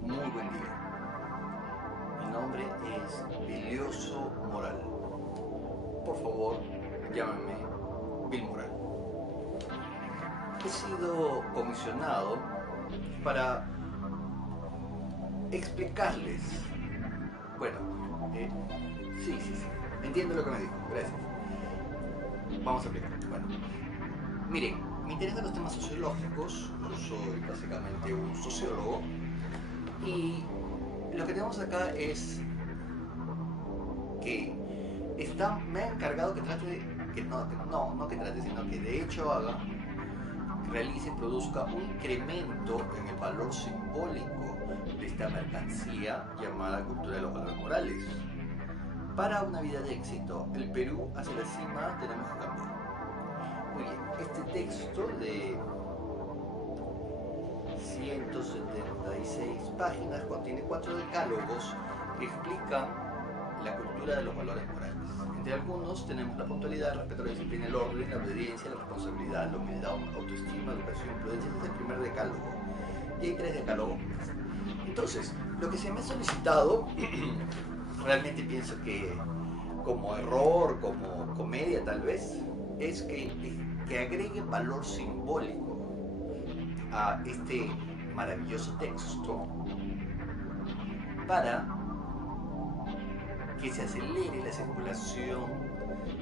Muy buen día. Mi nombre es Bilioso Moral. Por favor, llámame Bill Moral. He sido comisionado para explicarles. Bueno, sí. Entiendo lo que me dijo. Gracias. Vamos a explicar. Bueno, miren, me interesan los temas sociológicos. Yo soy básicamente un sociólogo. Y lo que tenemos acá es que me ha encargado que trate, no que trate, sino que de hecho realice y produzca un incremento en el valor simbólico de esta mercancía llamada cultura de los valores morales. Para una vida de éxito, el Perú hacia la cima tenemos que cambiar. Muy bien, este texto de 176 páginas contiene 4 decálogos que explican la cultura de los valores morales. Entre algunos tenemos la puntualidad, el respeto a la disciplina, el orden, la obediencia, la responsabilidad, la humildad, autoestima, educación, prudencia. Este es el primer decálogo. Y hay 3 decálogos más. Entonces, lo que se me ha solicitado, realmente pienso que como error, como comedia tal vez, es que agregue valor simbólico a este maravilloso texto para que se acelere la circulación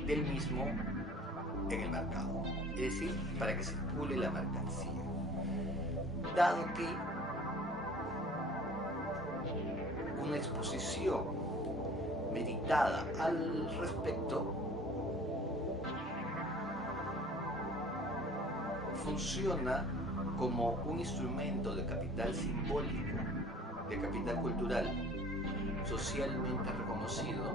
del mismo en el mercado, es decir, para que circule la mercancía, dado que una exposición meditada al respecto funciona como un instrumento de capital simbólico, de capital cultural, socialmente reconocido,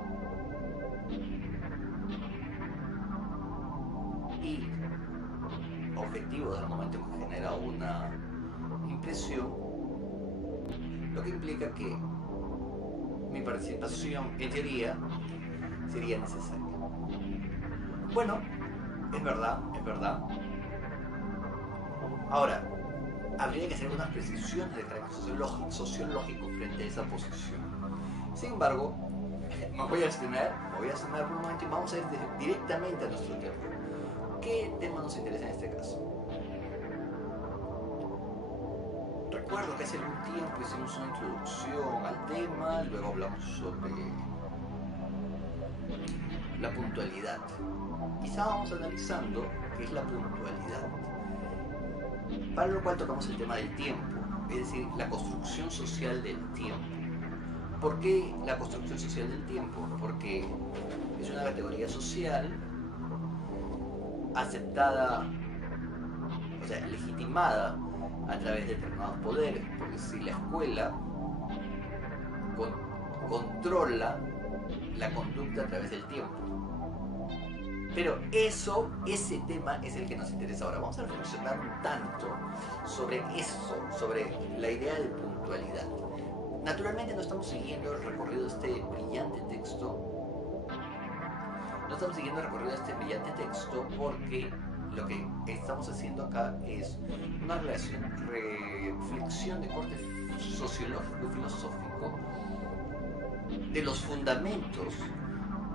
y objetivo del momento que genera una impresión, lo que implica que mi participación en teoría sería necesaria. Bueno, es verdad. Ahora, habría que hacer algunas precisiones de carácter sociológico frente a esa posición. Sin embargo, me voy a abstener por un momento y vamos a ir directamente a nuestro tema. ¿Qué tema nos interesa en este caso? Recuerdo que hace algún tiempo hicimos una introducción al tema, luego hablamos sobre la puntualidad. Y estábamos analizando qué es la puntualidad, para lo cual tocamos el tema del tiempo, es decir, la construcción social del tiempo. ¿Por qué la construcción social del tiempo? Porque es una categoría social aceptada, o sea, legitimada a través de determinados poderes, porque si la escuela controla la conducta a través del tiempo. Pero ese tema es el que nos interesa ahora. Vamos a reflexionar un tanto sobre eso, sobre la idea de puntualidad. Naturalmente no estamos siguiendo el recorrido de este brillante texto. Porque lo que estamos haciendo acá es una reflexión de corte sociológico y filosófico de los fundamentos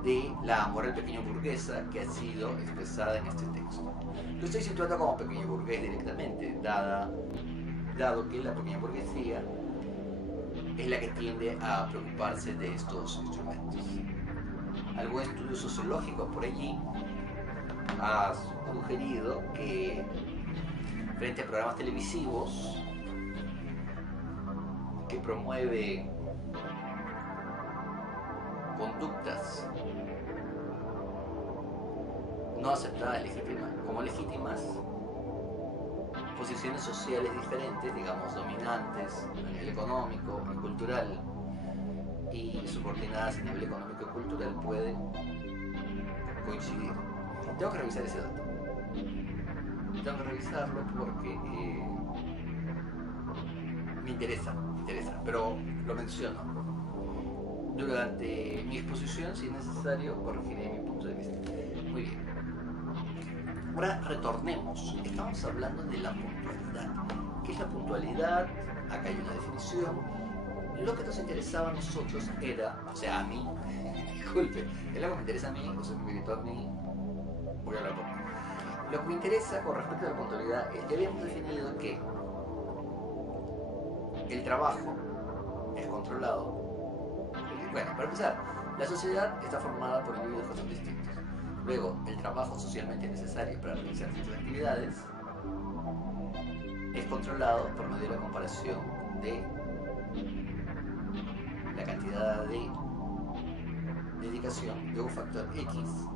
de la moral pequeño burguesa que ha sido expresada en este texto. Lo estoy situando como pequeño burgués directamente, dado que la pequeña burguesía es la que tiende a preocuparse de estos instrumentos. Algún estudio sociológico por allí ha sugerido que frente a programas televisivos que promueve conductas no aceptadas como legítimas, posiciones sociales diferentes, digamos dominantes a nivel económico y cultural y subordinadas a nivel económico y cultural, pueden coincidir. Tengo que revisar ese dato. Tengo que revisarlo porque me interesa, pero lo menciono. Durante mi exposición, si es necesario, corregiré mi punto de vista. Muy bien. Ahora retornemos. Estamos hablando de la puntualidad. ¿Qué es la puntualidad? Acá hay una definición. Lo que nos interesaba a nosotros era, o sea, a mí, disculpe, es lo que me interesa a mí, o sea, me gritó a mí, voy a hablar por mí. Lo que me interesa con respecto a la puntualidad es que habíamos definido que el trabajo es controlado. Bueno, para empezar, la sociedad está formada por individuos que son distintos. Luego, el trabajo socialmente necesario para realizar ciertas actividades es controlado por medio de la comparación de la cantidad de dedicación de un factor X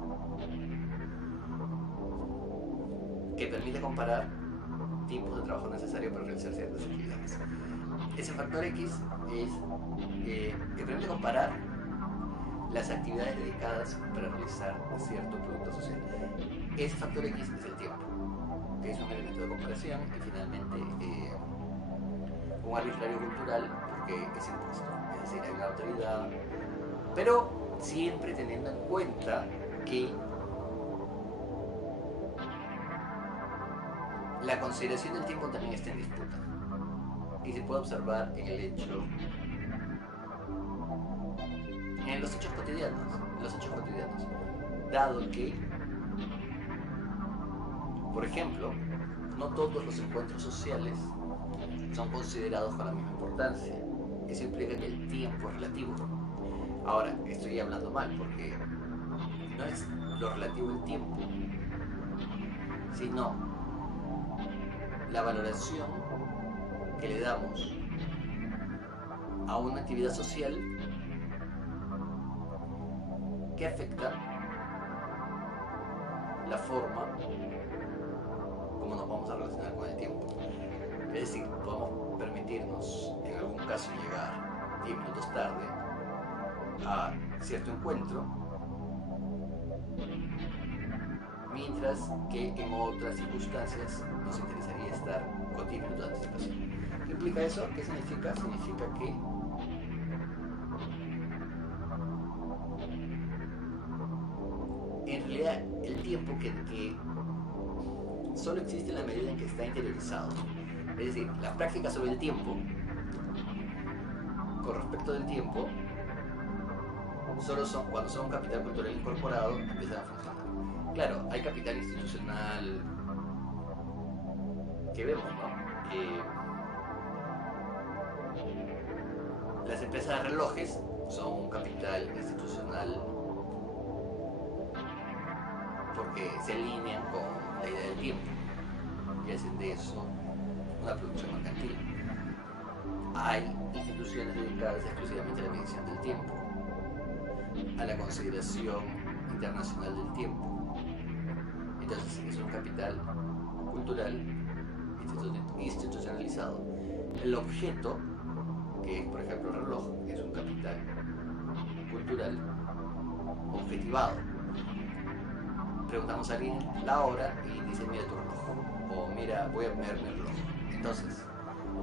que permite comparar tipos de trabajo necesarios para realizar ciertas actividades. Ese factor X es que permite comparar las actividades dedicadas para realizar cierto producto social. Ese factor X es el tiempo, que es un elemento de comparación y finalmente un arbitrario cultural porque es impuesto, es decir, hay una autoridad, pero siempre teniendo en cuenta que la consideración del tiempo también está en disputa y se puede observar en el hecho, en los hechos cotidianos, dado que, por ejemplo, no todos los encuentros sociales son considerados con la misma importancia. Eso implica que el tiempo es relativo. Ahora, estoy hablando mal porque no es lo relativo al tiempo, sino la valoración que le damos a una actividad social que afecta la forma como nos vamos a relacionar con el tiempo. Es decir, podemos permitirnos en algún caso llegar 10 minutos tarde a cierto encuentro, mientras que en otras circunstancias nos interesaría estar con 10 minutos de anticipación. ¿Qué implica eso? ¿Qué significa? Significa que en realidad el tiempo que solo existe en la medida en que está interiorizado. Es decir, las prácticas sobre el tiempo, con respecto del tiempo, solo son cuando son un capital cultural incorporado, empiezan a funcionar. Claro, hay capital institucional que vemos, ¿no? Las empresas de relojes son un capital institucional porque se alinean con la idea del tiempo y hacen de eso una producción mercantil. Hay instituciones dedicadas exclusivamente a la medición del tiempo, a la consideración internacional del tiempo. Entonces es un capital cultural institucionalizado. El objeto, que es por ejemplo el reloj, es un capital cultural objetivado. Preguntamos a alguien la hora y dice mira tu reloj, o mira voy a ver mi reloj. Entonces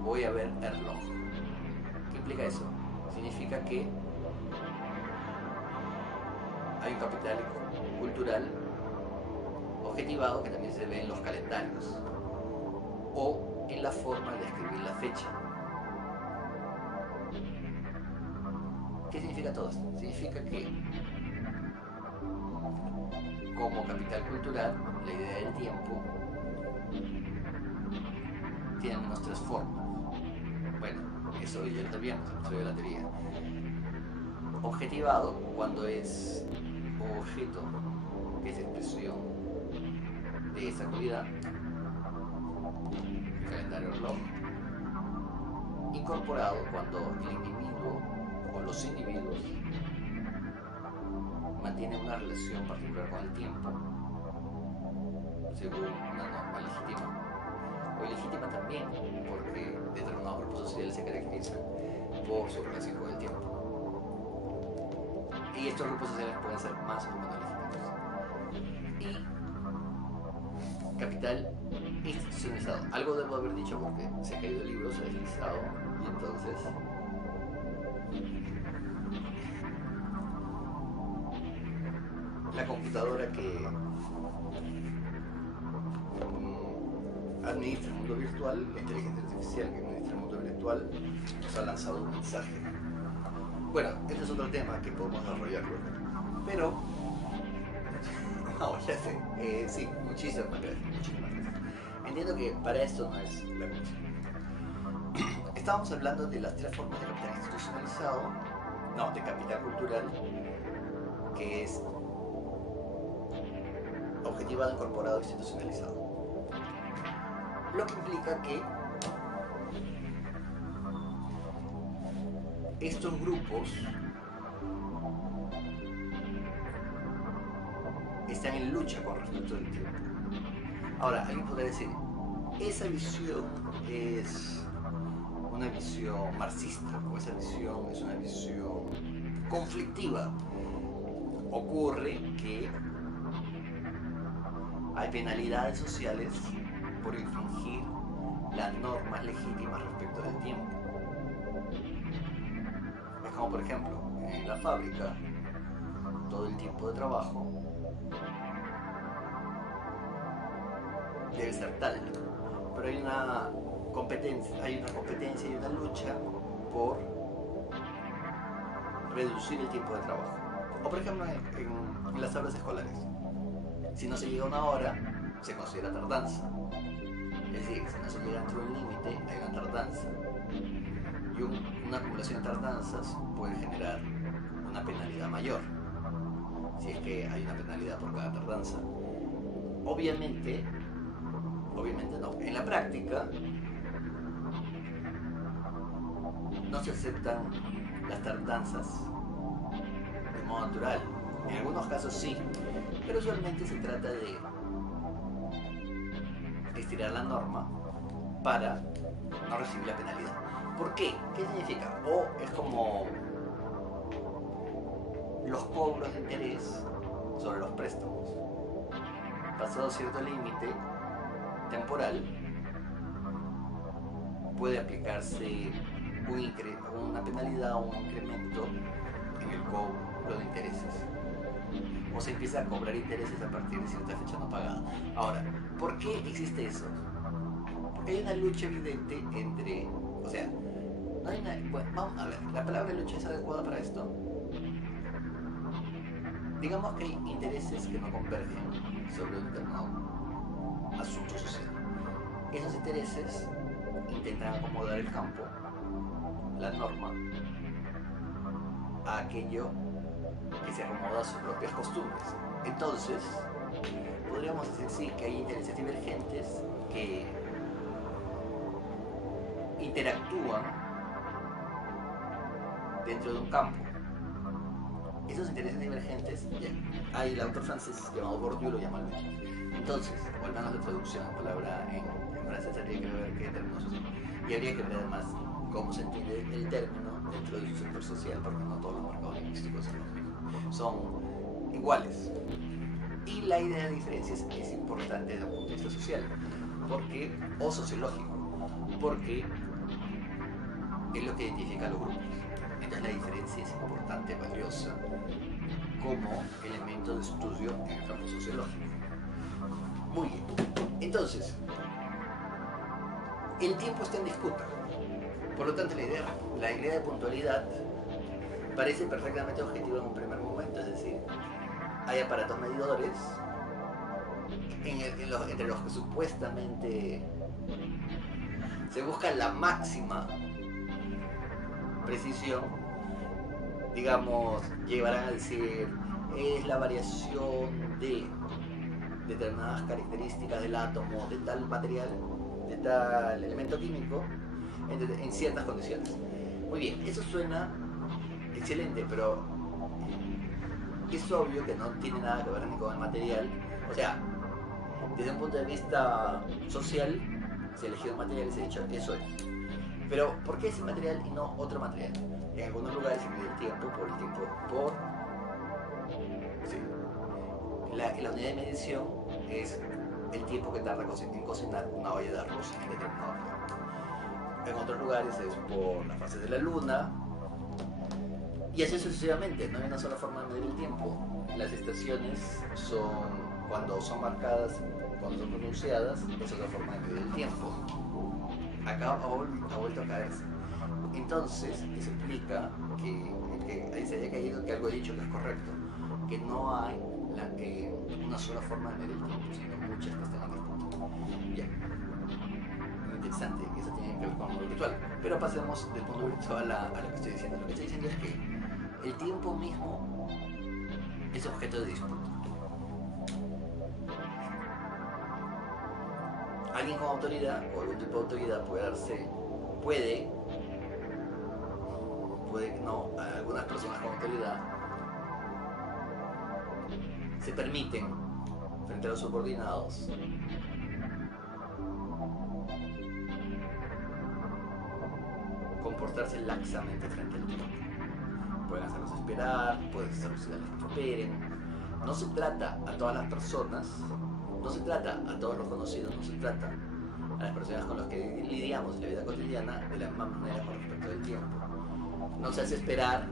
voy a ver el reloj. ¿Qué implica eso? Significa que hay un capital cultural objetivado que también se ve en los calendarios o en la forma de escribir la fecha. ¿Qué significa todo esto? Significa que como capital cultural, la idea del tiempo tiene unas tres formas. Bueno, eso ya lo sabíamos, el estudio de la teoría. Objetivado, cuando es objeto, que es expresión de esa cualidad, el calendario reloj. Incorporado, cuando el individuo o los individuos mantienen una relación particular con el tiempo, según una norma legítima, o ilegítima también, porque determinados grupos sociales se caracterizan por su relación con el tiempo. Y estos grupos sociales pueden ser más o menos legítimos. Y capital institucionalizado. Algo debo haber dicho porque se ha caído el libro, se ha deslizado, y entonces la computadora que administra el mundo virtual, la inteligencia artificial que administra el mundo virtual, nos ha lanzado un mensaje. Bueno, este es otro tema que podemos desarrollar luego. Pero, no, ya sé, sí, muchísimas gracias. Entiendo que para esto no es la cuestión. Estábamos hablando de las 3 formas de capital institucionalizado, no, de capital cultural, que es objetivado, incorporado, institucionalizado. Lo que implica que estos grupos están en lucha con respecto del tiempo. Ahora, alguien podría decir, esa visión es una visión marxista, o esa visión es una visión conflictiva. Ocurre que hay penalidades sociales por infringir las normas legítimas respecto del tiempo. Es como, por ejemplo, en la fábrica, todo el tiempo de trabajo debe ser tal, pero hay una competencia y una lucha por reducir el tiempo de trabajo. O por ejemplo en las aulas escolares, si no se llega a una hora, se considera tardanza. Es decir, si no se llega dentro del límite, hay una tardanza. Y una acumulación de tardanzas puede generar una penalidad mayor, si es que hay una penalidad por cada tardanza. Obviamente no. En la práctica no se aceptan las tardanzas de modo natural. En algunos casos sí, pero usualmente se trata de estirar la norma para no recibir la penalidad. ¿Por qué? ¿Qué significa? O es como los cobros de interés sobre los préstamos. Pasado cierto límite temporal, puede aplicarse una penalidad o un incremento en el cobro de intereses, o se empieza a cobrar intereses a partir de cierta fecha no pagada. Ahora, ¿por qué existe eso? Porque hay una lucha evidente entre, o sea, no hay una, bueno, vamos a ver, ¿la palabra lucha es adecuada para esto? Digamos que hay intereses que no convergen sobre un determinado asunto social. Esos intereses intentan acomodar el campo, la norma, a aquello que se acomoda a sus propias costumbres. Entonces, podríamos decir sí, que hay intereses divergentes que interactúan dentro de un campo. Esos intereses divergentes, hay el autor francés llamado Bourdieu lo llama lucha. Entonces, o al menos la traducción, la palabra en francés habría que ver qué términos usan. Y habría que ver además cómo se entiende el término dentro de su sector social, porque no todos los mercados lingüísticos son iguales. Y la idea de diferencias es importante desde un punto de vista social, o sociológico, porque es lo que identifica a los grupos. Entonces la diferencia es importante, valiosa, como elemento de estudio en el campo sociológico. Muy bien. Entonces, el tiempo está en disputa. Por lo tanto, la idea de puntualidad parece perfectamente objetiva en un primer momento, es decir, hay aparatos medidores entre los que supuestamente se busca la máxima precisión. Digamos, llevarán a decir, es la variación de determinadas características del átomo, de tal material, de tal elemento químico, en ciertas condiciones. Muy bien, eso suena excelente, pero es obvio que no tiene nada que ver ni con el material. O sea, desde un punto de vista social, se ha elegido un material y se ha dicho, eso es. Pero, ¿por qué ese material y no otro material? En algunos lugares se mide el tiempo por sí. La unidad de medición es el tiempo que tarda en cocinar una olla de arroz en determinado lugar. En otros lugares es por las fases de la luna, y así sucesivamente. No hay una sola forma de medir el tiempo. Las estaciones son cuando son marcadas, cuando son pronunciadas, es otra forma de medir el tiempo. Acá ha vuelto a caerse. Entonces, eso implica que ahí se haya caído, que algo he dicho que es correcto, que no hay una sola forma de medir el tiempo, sino muchas que están en disputa. Bien, muy interesante, que eso tiene que ver con el mundo virtual. Pero pasemos del mundo virtual a lo que estoy diciendo. Lo que estoy diciendo es que el tiempo mismo es objeto de disputa. Alguien con autoridad o algún tipo de autoridad algunas personas con autoridad se permiten frente a los subordinados comportarse laxamente frente al tiempo. Pueden hacerlos esperar, pueden hacerlos que esperen. No se trata a todas las personas, no se trata a todos los conocidos, no se trata a las personas con las que lidiamos en la vida cotidiana de la misma manera con respecto al tiempo. No se hace esperar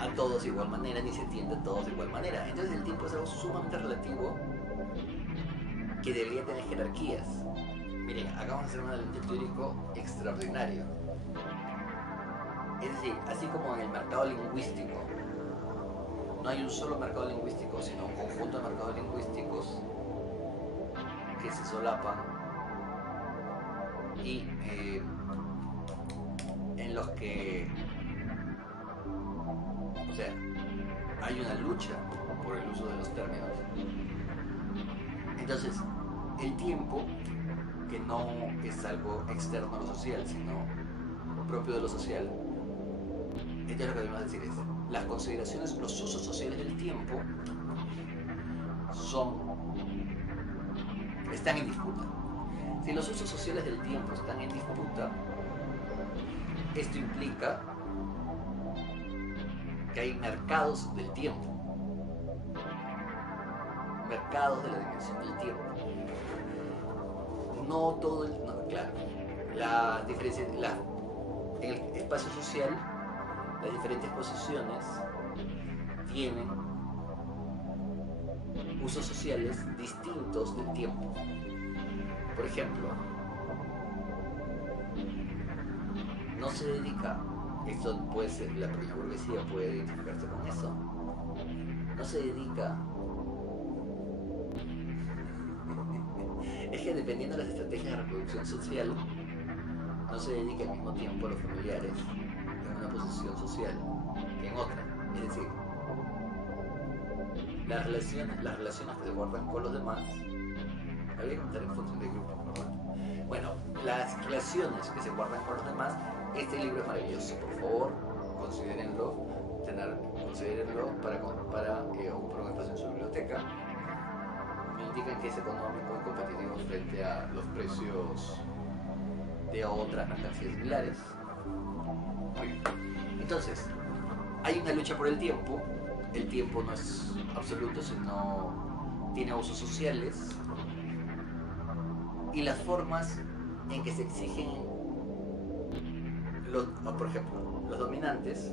a todos de igual manera, ni se entiende a todos de igual manera. Entonces el tiempo es algo sumamente relativo que debería tener jerarquías. Miren, acá vamos a hacer un análisis teórico extraordinario. Es decir, así como en el mercado lingüístico no hay un solo mercado lingüístico, sino un conjunto de mercados lingüísticos que se solapan y en los que, o sea, hay una lucha por el uso de los términos. Entonces, el tiempo, que no es algo externo a lo social, sino propio de lo social, entonces lo que debemos decir es, las consideraciones, los usos sociales del tiempo están en disputa. Si los usos sociales del tiempo están en disputa, esto implica que hay mercados del tiempo, mercados de la dimensión del tiempo. No todo claro, en el espacio social, las diferentes posiciones tienen usos sociales distintos del tiempo. Por ejemplo, no se dedica, esto puede ser, la pequeña burguesía puede identificarse con eso, no se dedica, es que dependiendo de las estrategias de reproducción social, no se dedica al mismo tiempo a los familiares en una posición social que en otra. Es decir, las relaciones que se guardan con los demás, habría que comentar en función del grupo, ¿verdad? Bueno, las relaciones que se guardan con los demás, este libro es maravilloso, por favor, considérenlo para ocupar un espacio en su biblioteca. Me indican que es económico y competitivo frente a los precios de otras mercancías similares. Muy bien. Entonces, hay una lucha por el tiempo no es absoluto, sino tiene usos sociales, y las formas en que se exigen, por ejemplo, los dominantes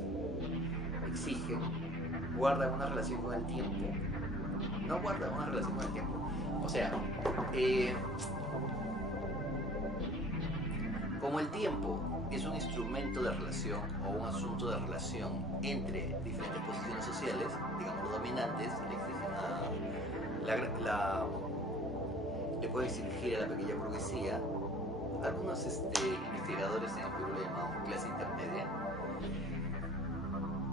guardan una relación con el tiempo, no guardan una relación con el tiempo, o sea, como el tiempo es un instrumento de relación o un asunto de relación entre diferentes posiciones sociales, digamos, los dominantes le exigen le puede exigir a la pequeña burguesía. Algunos investigadores en el Perú lo llaman clase intermedia.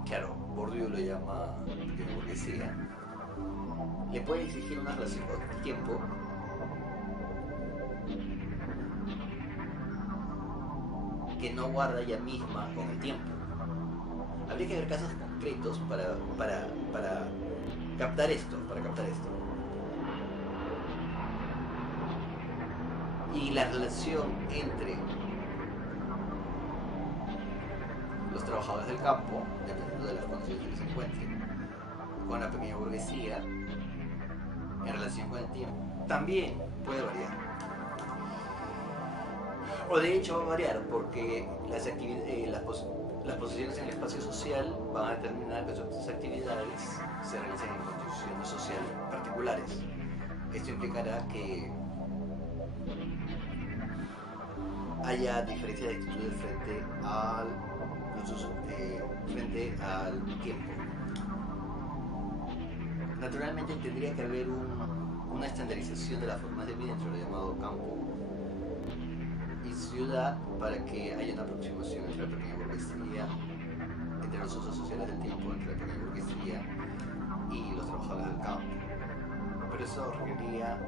Claro, Bourdieu lo llama pequeña burguesía. Le puede exigir una relación con el tiempo que no guarda ella misma con el tiempo. Habría que ver casos concretos para captar esto, Y la relación entre los trabajadores del campo, dependiendo de las condiciones en que se encuentren, con la pequeña burguesía, en relación con el tiempo, también puede variar. O de hecho va a variar porque las posiciones en el espacio social van a determinar que sus actividades se realicen en condiciones sociales particulares. Esto implicará que haya diferencia de actitudes frente al tiempo. Naturalmente tendría que haber una estandarización de las formas de vida entre lo llamado campo y ciudad para que haya una aproximación entre la pequeña burguesía, entre los usos sociales del tiempo, entre la pequeña burguesía y los trabajadores del campo. Pero eso requeriría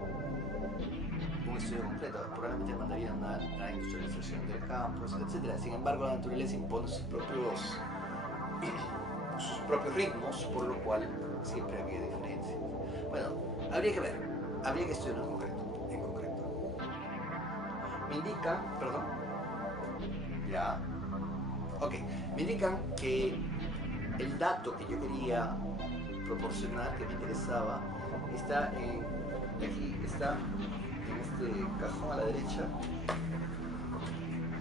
un estudio completo, probablemente demandaría una industrialización del campo, etc. Sin embargo, la naturaleza impone sus propios ritmos, por lo cual siempre había diferencias. Bueno, habría que ver, habría que estudiarlo en concreto. Me indican, perdón, ya, ok, me indican que el dato que yo quería proporcionar, que me interesaba, está aquí está en este cajón a la derecha,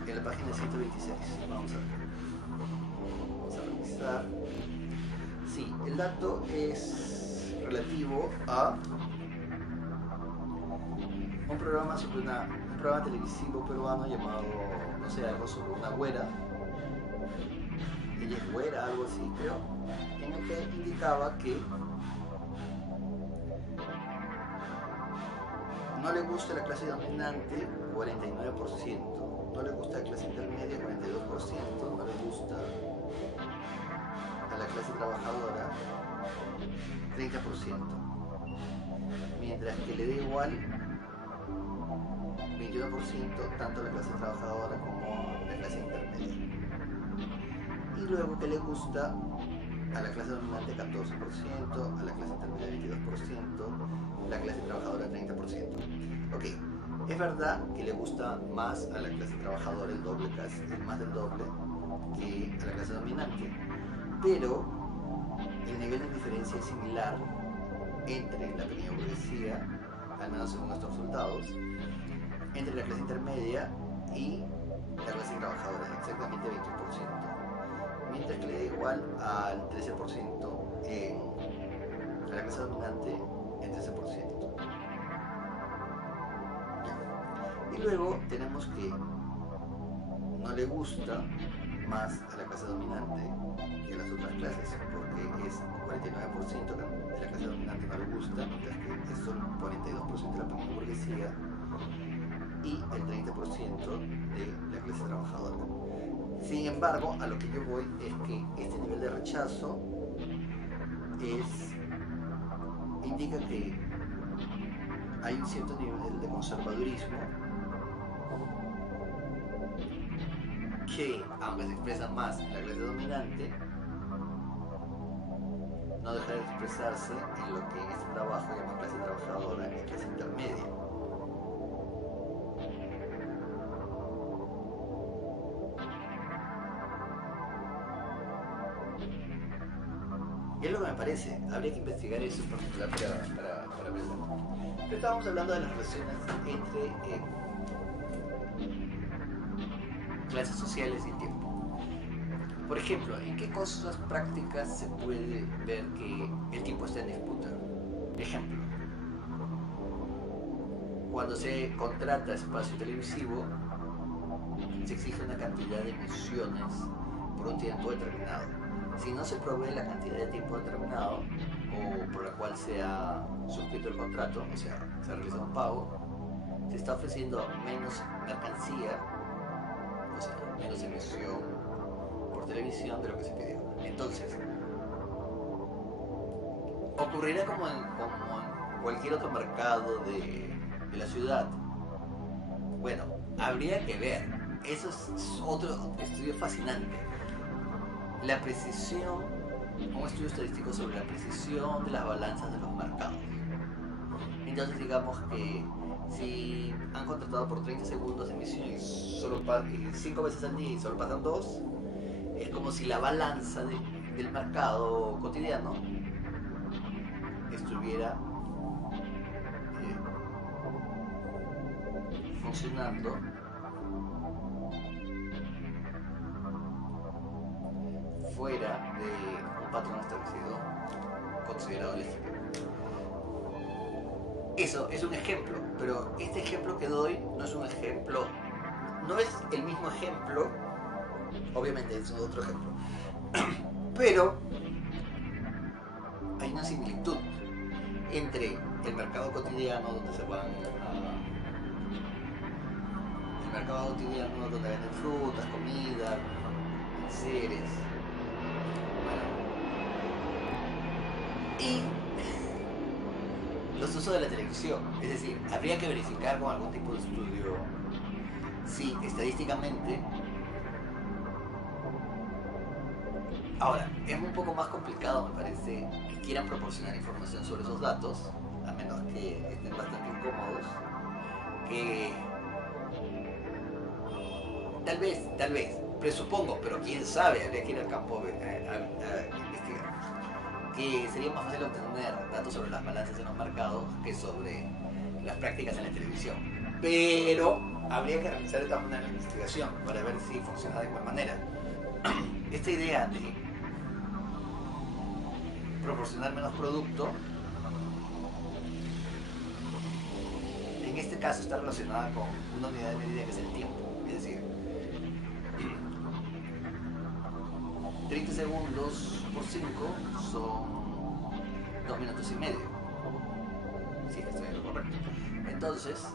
en la página 126. Vamos a revisar. Sí, el dato es relativo a un programa televisivo peruano llamado, no sé, algo sobre una güera. Ella es güera, algo así creo, en el que indicaba que no le gusta la clase dominante, 49%, no le gusta la clase intermedia, 42%, no le gusta a la clase trabajadora, 30%, mientras que le da igual 21% tanto a la clase trabajadora como a la clase intermedia. Y luego que le gusta a la clase dominante 14%, a la clase intermedia 22%, la clase trabajadora 30%. Ok, es verdad que le gusta más a la clase trabajadora el doble, casi, más del doble que a la clase dominante, pero el nivel de diferencia es similar entre la pequeña burguesía, al menos según estos resultados, entre la clase intermedia y la clase trabajadora, exactamente 21%. Mientras que le da igual al 13% a la clase dominante en 13%. Y luego tenemos que no le gusta más a la clase dominante que a las otras clases, porque es 49% de la clase dominante no le gusta, mientras que es solo un 42% de la pequeña burguesía y el 30% de la clase trabajadora. Sin embargo, a lo que yo voy es que este nivel de rechazo indica que hay un cierto nivel de conservadurismo que, aunque se expresa más en la clase dominante, no deja de expresarse en lo que en este trabajo llaman clase trabajadora y clase intermedia. Y es lo que me parece, habría que investigar eso en particular para verlo. Pero estábamos hablando de las relaciones entre clases sociales y el tiempo. Por ejemplo, ¿en qué cosas prácticas se puede ver que el tiempo está en disputa? Ejemplo, cuando se contrata espacio televisivo, se exige una cantidad de emisiones por un tiempo determinado. Si no se provee la cantidad de tiempo determinado o por la cual se ha suscrito el contrato, o sea, se ha realizado un pago, se está ofreciendo menos mercancía, o sea, menos emisión por televisión de lo que se pidió. Entonces, ocurrirá como en cualquier otro mercado de la ciudad. Bueno, habría que ver. Eso es otro estudio fascinante. La precisión, un estudio estadístico sobre la precisión de las balanzas de los mercados. Entonces digamos que si han contratado por 30 segundos de emisión y solo 5 veces al día y solo pasan 2, es como si la balanza del mercado cotidiano estuviera funcionando fuera de un patrón establecido considerado legítimo. Eso es un ejemplo, pero este ejemplo que doy no es un ejemplo, no es el mismo ejemplo, obviamente es otro ejemplo, pero hay una similitud entre el mercado cotidiano donde se van el mercado cotidiano donde venden frutas, comida, seres, bueno, y los usos de la televisión. Es decir, habría que verificar con algún tipo de estudio si estadísticamente. Ahora, es un poco más complicado, me parece, que quieran proporcionar información sobre esos datos, a menos que estén bastante incómodos, que tal vez, presupongo, pero quién sabe, habría que ir al campo a investigar, que sería más fácil obtener datos sobre las balanzas en los mercados que sobre las prácticas en la televisión. Pero habría que realizar de todas maneras la investigación para ver si funciona de igual manera. Esta idea de proporcionar menos producto, en este caso está relacionada con una unidad de medida que es el tiempo. Es decir, 30 segundos por 5 son 2 minutos y medio. Sí, estoy en lo correcto. Entonces,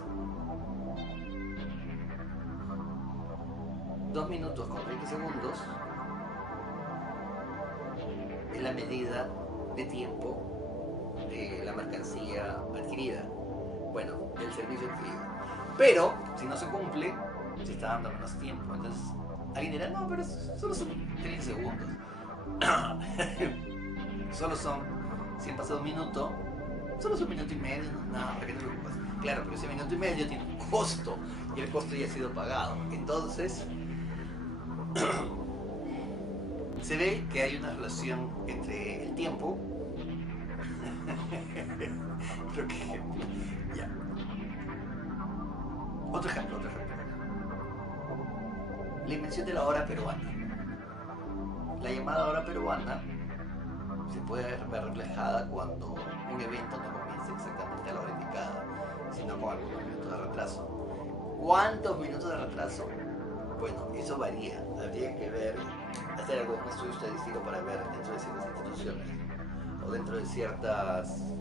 2 minutos con 30 segundos es la medida de tiempo de la mercancía adquirida, bueno, del servicio adquirido. Pero, si no se cumple, se está dando menos tiempo. Entonces, alguien dirá, no, pero solo son 30 segundos. Solo son, si han pasado un minuto, solo es un minuto y medio, no, ¿para qué te preocupas? Claro, pero ese minuto y medio tiene un costo, y el costo ya ha sido pagado. Entonces, se ve que hay una relación entre el tiempo. Pero qué ejemplo. Ya. Otro ejemplo. La invención de la hora peruana. La llamada hora peruana se puede ver reflejada cuando un evento no comienza exactamente a la hora indicada, sino con algunos minutos de retraso. ¿Cuántos minutos de retraso? Bueno, eso varía. Habría que hacer algún estudio estadístico para ver dentro de ciertas instituciones o dentro de ciertas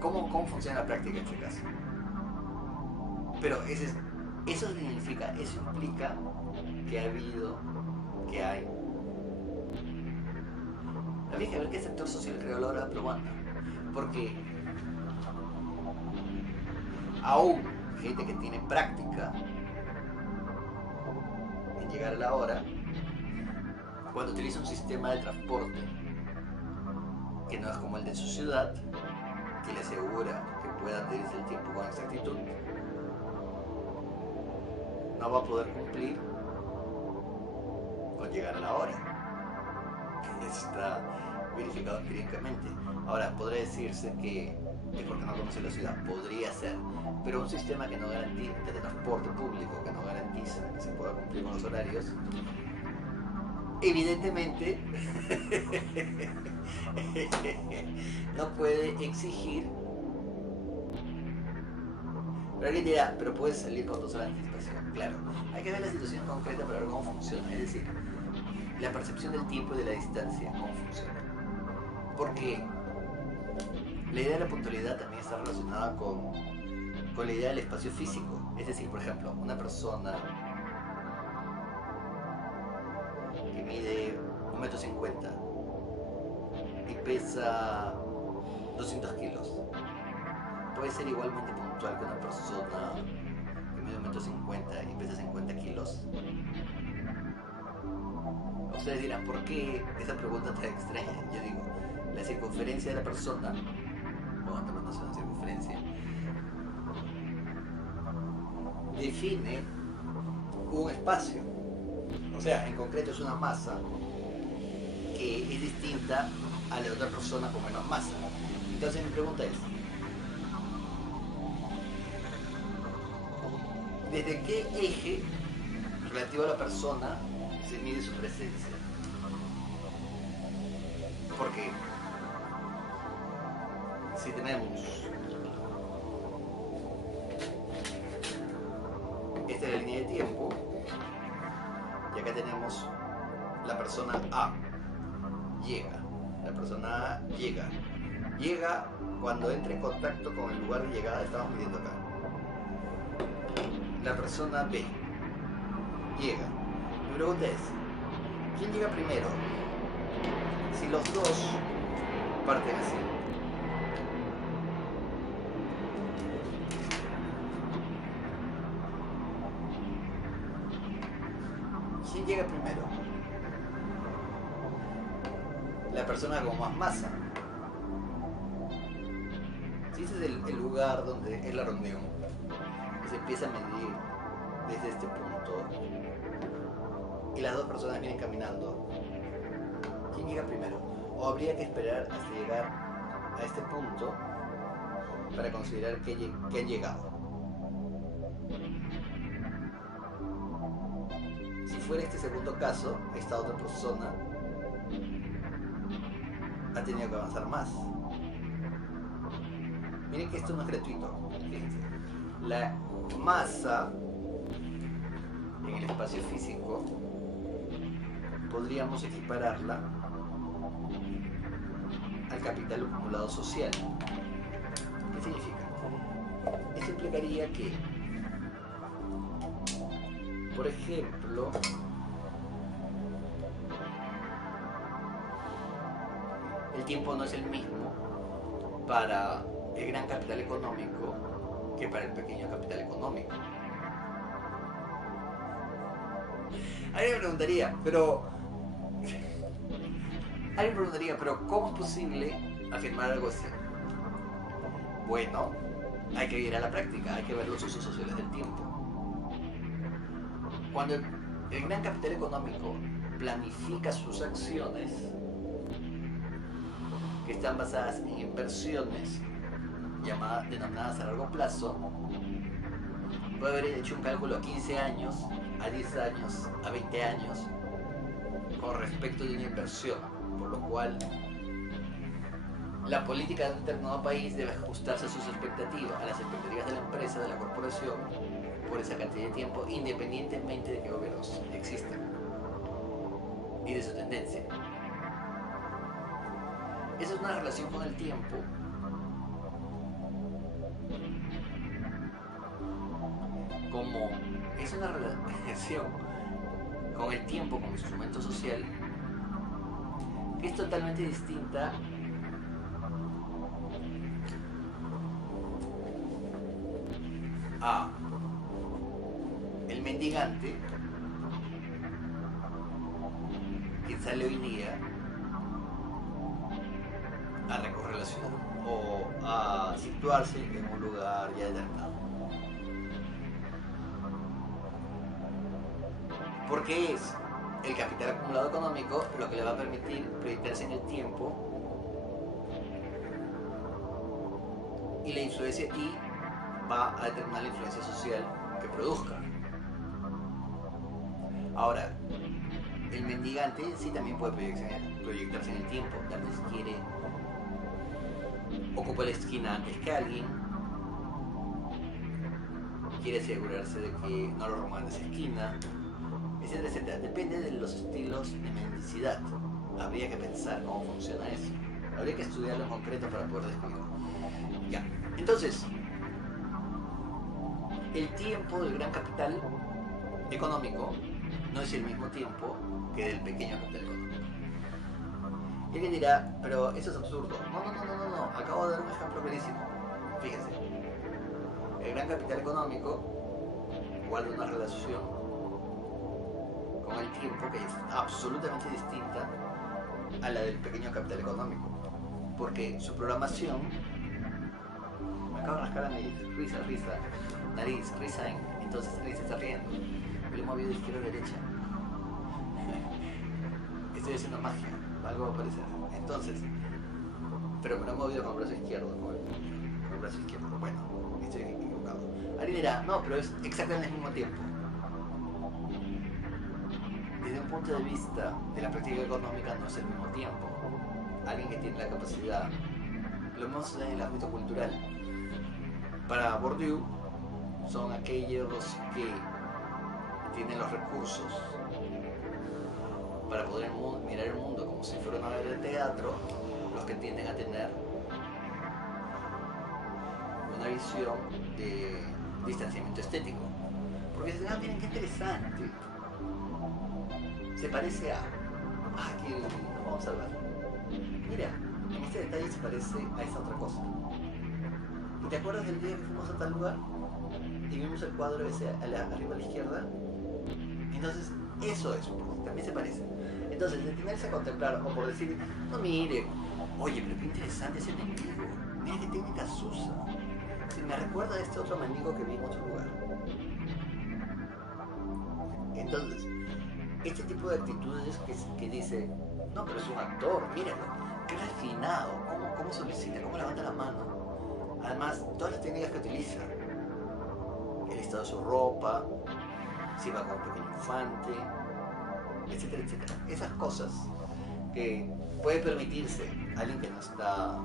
¿Cómo funciona la práctica en este caso? Pero eso implica que hay. Habría que ver qué sector social creó la hora peruana, porque aún gente que tiene práctica en llegar a la hora, cuando utiliza un sistema de transporte que no es como el de su ciudad, que le asegura que pueda medirse el tiempo con exactitud, no va a poder cumplir con llegar a la hora. Eso está verificado empíricamente. Ahora, podría decirse que es porque no conoce la ciudad, podría ser, pero un sistema que no garantiza, de transporte público que no garantiza que se pueda cumplir con los horarios, evidentemente no puede exigir. Pero alguien dirá, pero puedes salir con 2 horas de anticipación. Claro, hay que ver la situación concreta para ver cómo funciona, es decir, la percepción del tiempo y de la distancia, cómo funciona. Porque la idea de la puntualidad también está relacionada con la idea del espacio físico. Es decir, por ejemplo, una persona que mide 1,50 m y pesa 200 kilos puede ser igualmente puntual que una persona que mide 1,50 m y pesa 50 kilos. Ustedes dirán, ¿por qué esa pregunta tan extraña? Yo digo, la circunferencia de la persona, no sé, una circunferencia, define un espacio. O sea, en concreto es una masa que es distinta a la otra persona con menos masa. Entonces mi pregunta es, ¿desde qué eje relativo a la persona se mide su presencia? Porque si tenemos esta es la línea de tiempo y acá tenemos la persona A llega, la persona A llega cuando entra en contacto con el lugar de llegada, estamos midiendo acá. La persona B llega. Mi pregunta es, ¿quién llega primero? Si los dos parten así. ¿Quién llega primero? La persona con más masa. Si ese es el lugar donde es la reunión, y se empieza a medir desde este punto, y las dos personas vienen caminando, ¿quién llega primero? ¿O habría que esperar hasta llegar a este punto para considerar que han llegado? Si fuera este segundo caso, esta otra persona ha tenido que avanzar más. Miren que esto no es gratuito. Fíjense. La masa en el espacio físico podríamos equipararla al capital acumulado social. ¿Qué significa? Esto implicaría que, por ejemplo, el tiempo no es el mismo para el gran capital económico que para el pequeño capital económico. Alguien preguntaría, pero ¿cómo es posible afirmar algo así? Bueno, hay que ir a la práctica, hay que ver los usos sociales del tiempo. Cuando el gran capital económico planifica sus acciones, que están basadas en inversiones denominadas a largo plazo, puede haber hecho un cálculo a 15 años, a 10 años, a 20 años, con respecto de una inversión, por lo cual la política de un determinado país debe ajustarse a sus expectativas, a las expectativas de la empresa, de la corporación, por esa cantidad de tiempo, independientemente de qué gobiernos existan y de su tendencia. Esa es una relación con el tiempo como es una relación con el tiempo como instrumento social que es totalmente distinta a el mendigante que sale hoy día a recorrer la ciudad o a situarse en un lugar ya determinado. Porque es el capital acumulado económico lo que le va a permitir proyectarse en el tiempo y la influencia y va a determinar la influencia social que produzca. Ahora, el mendigante sí también puede proyectarse en el tiempo, tal vez quiere ocupa la esquina antes que alguien, quiere asegurarse de que no lo roban de esa esquina, etcétera, etcétera. Depende de los estilos de mendicidad. Habría que pensar cómo funciona eso. Habría que estudiarlo en concreto para poder descubrirlo. Ya. Entonces, el tiempo del gran capital económico no es el mismo tiempo que del pequeño capital económico. Y alguien dirá, pero eso es absurdo. No. Acabo de dar un ejemplo clarísimo. Fíjense. El gran capital económico guarda una relación con el tiempo que es absolutamente distinta a la del pequeño capital económico. Porque su programación... Me acabo de rascar la nariz. Risa. Entonces Nariz se está riendo. Me lo he movido de izquierda a derecha. Estoy haciendo magia. Algo va a aparecer. Entonces, pero me lo he movido con el brazo izquierdo. Con el brazo izquierdo. Bueno, estoy equivocado. Alguien dirá, no, pero es exactamente el mismo tiempo. Desde un punto de vista de la práctica económica no es el mismo tiempo. alguien que tiene la capacidad, lo vemos en el ámbito cultural. Para Bourdieu son aquellos que tienen los recursos para poder mirar el mundo como si fuera una obra de teatro, los que tienden a tener una visión de distanciamiento estético. Porque dicen, miren qué interesante, se parece a... aquí vamos a ver. Mira, en este detalle se parece a esa otra cosa. ¿Y te acuerdas del día que fuimos a tal lugar? Y vimos el cuadro ese arriba a la izquierda. Entonces, eso es, también se parece. Entonces, detenerse a contemplar, o por decir, no mire, oye, pero qué interesante ese mendigo, mira qué técnica usa. Si me recuerda a este otro mendigo que vi en otro lugar. Entonces, este tipo de actitudes que dice, no, pero es un actor, míralo, qué refinado, cómo solicita, cómo levanta la mano. Además, todas las técnicas que utiliza, el estado de su ropa, si va con un pequeño infante, etcétera, etcétera. Esas cosas que puede permitirse alguien que no está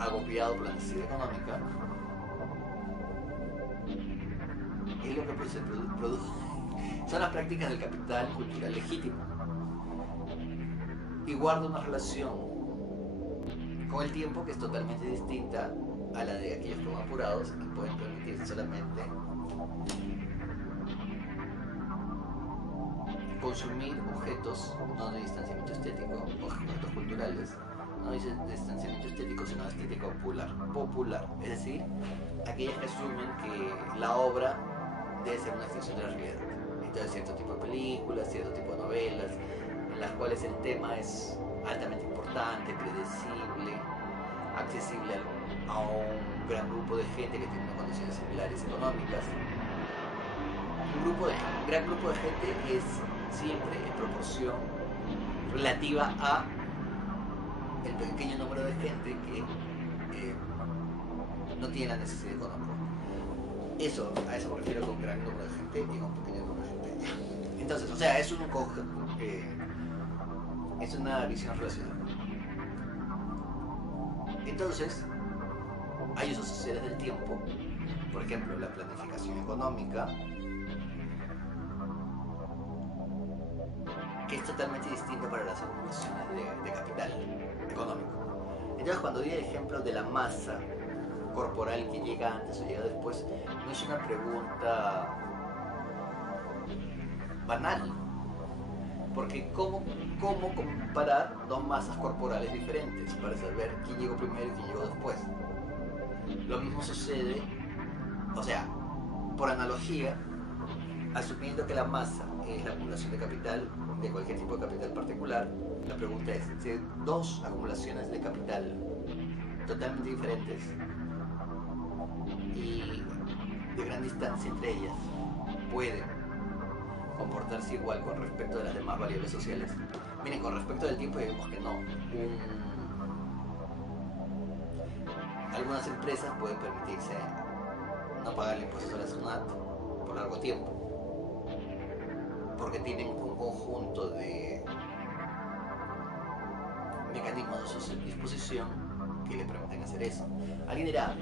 agobiado por la necesidad económica, es lo que produce. Son las prácticas del capital cultural legítimo y guarda una relación con el tiempo que es totalmente distinta a la de aquellos que van apurados y pueden permitirse solamente consumir objetos no de distanciamiento estético, objetos culturales, no de distanciamiento estético, sino de estética popular, es decir, aquellas que asumen que la obra debe ser una extensión de la realidad. Entonces, cierto tipo de películas, cierto tipo de novelas, en las cuales el tema es altamente importante, predecible, accesible a un gran grupo de gente que tiene unas condiciones similares económicas. Un gran grupo de gente es siempre en proporción relativa a el pequeño número de gente que no tiene la necesidad económica. A eso me refiero con un gran número de gente y con un pequeño número de gente. Entonces, o sea, es una visión relacional. Entonces, hay usos sociales del tiempo, por ejemplo, la planificación económica, que es totalmente distinta para las acumulaciones de capital económico. Entonces, cuando di el ejemplo de la masa corporal que llega antes o llega después, no es una pregunta banal, porque ¿cómo comparar dos masas corporales diferentes para saber quién llegó primero y quién llegó después? Lo mismo sucede, o sea, por analogía, asumiendo que la masa es la acumulación de capital, de cualquier tipo de capital particular, la pregunta es, si dos acumulaciones de capital totalmente diferentes y de gran distancia entre ellas pueden comportarse igual con respecto de las demás variables sociales. Miren, con respecto del tiempo vemos que no. Algunas empresas pueden permitirse no pagar impuestos a la SUNAT por largo tiempo, porque tienen un conjunto de mecanismos a su disposición que le permiten hacer eso. Alguien dirá,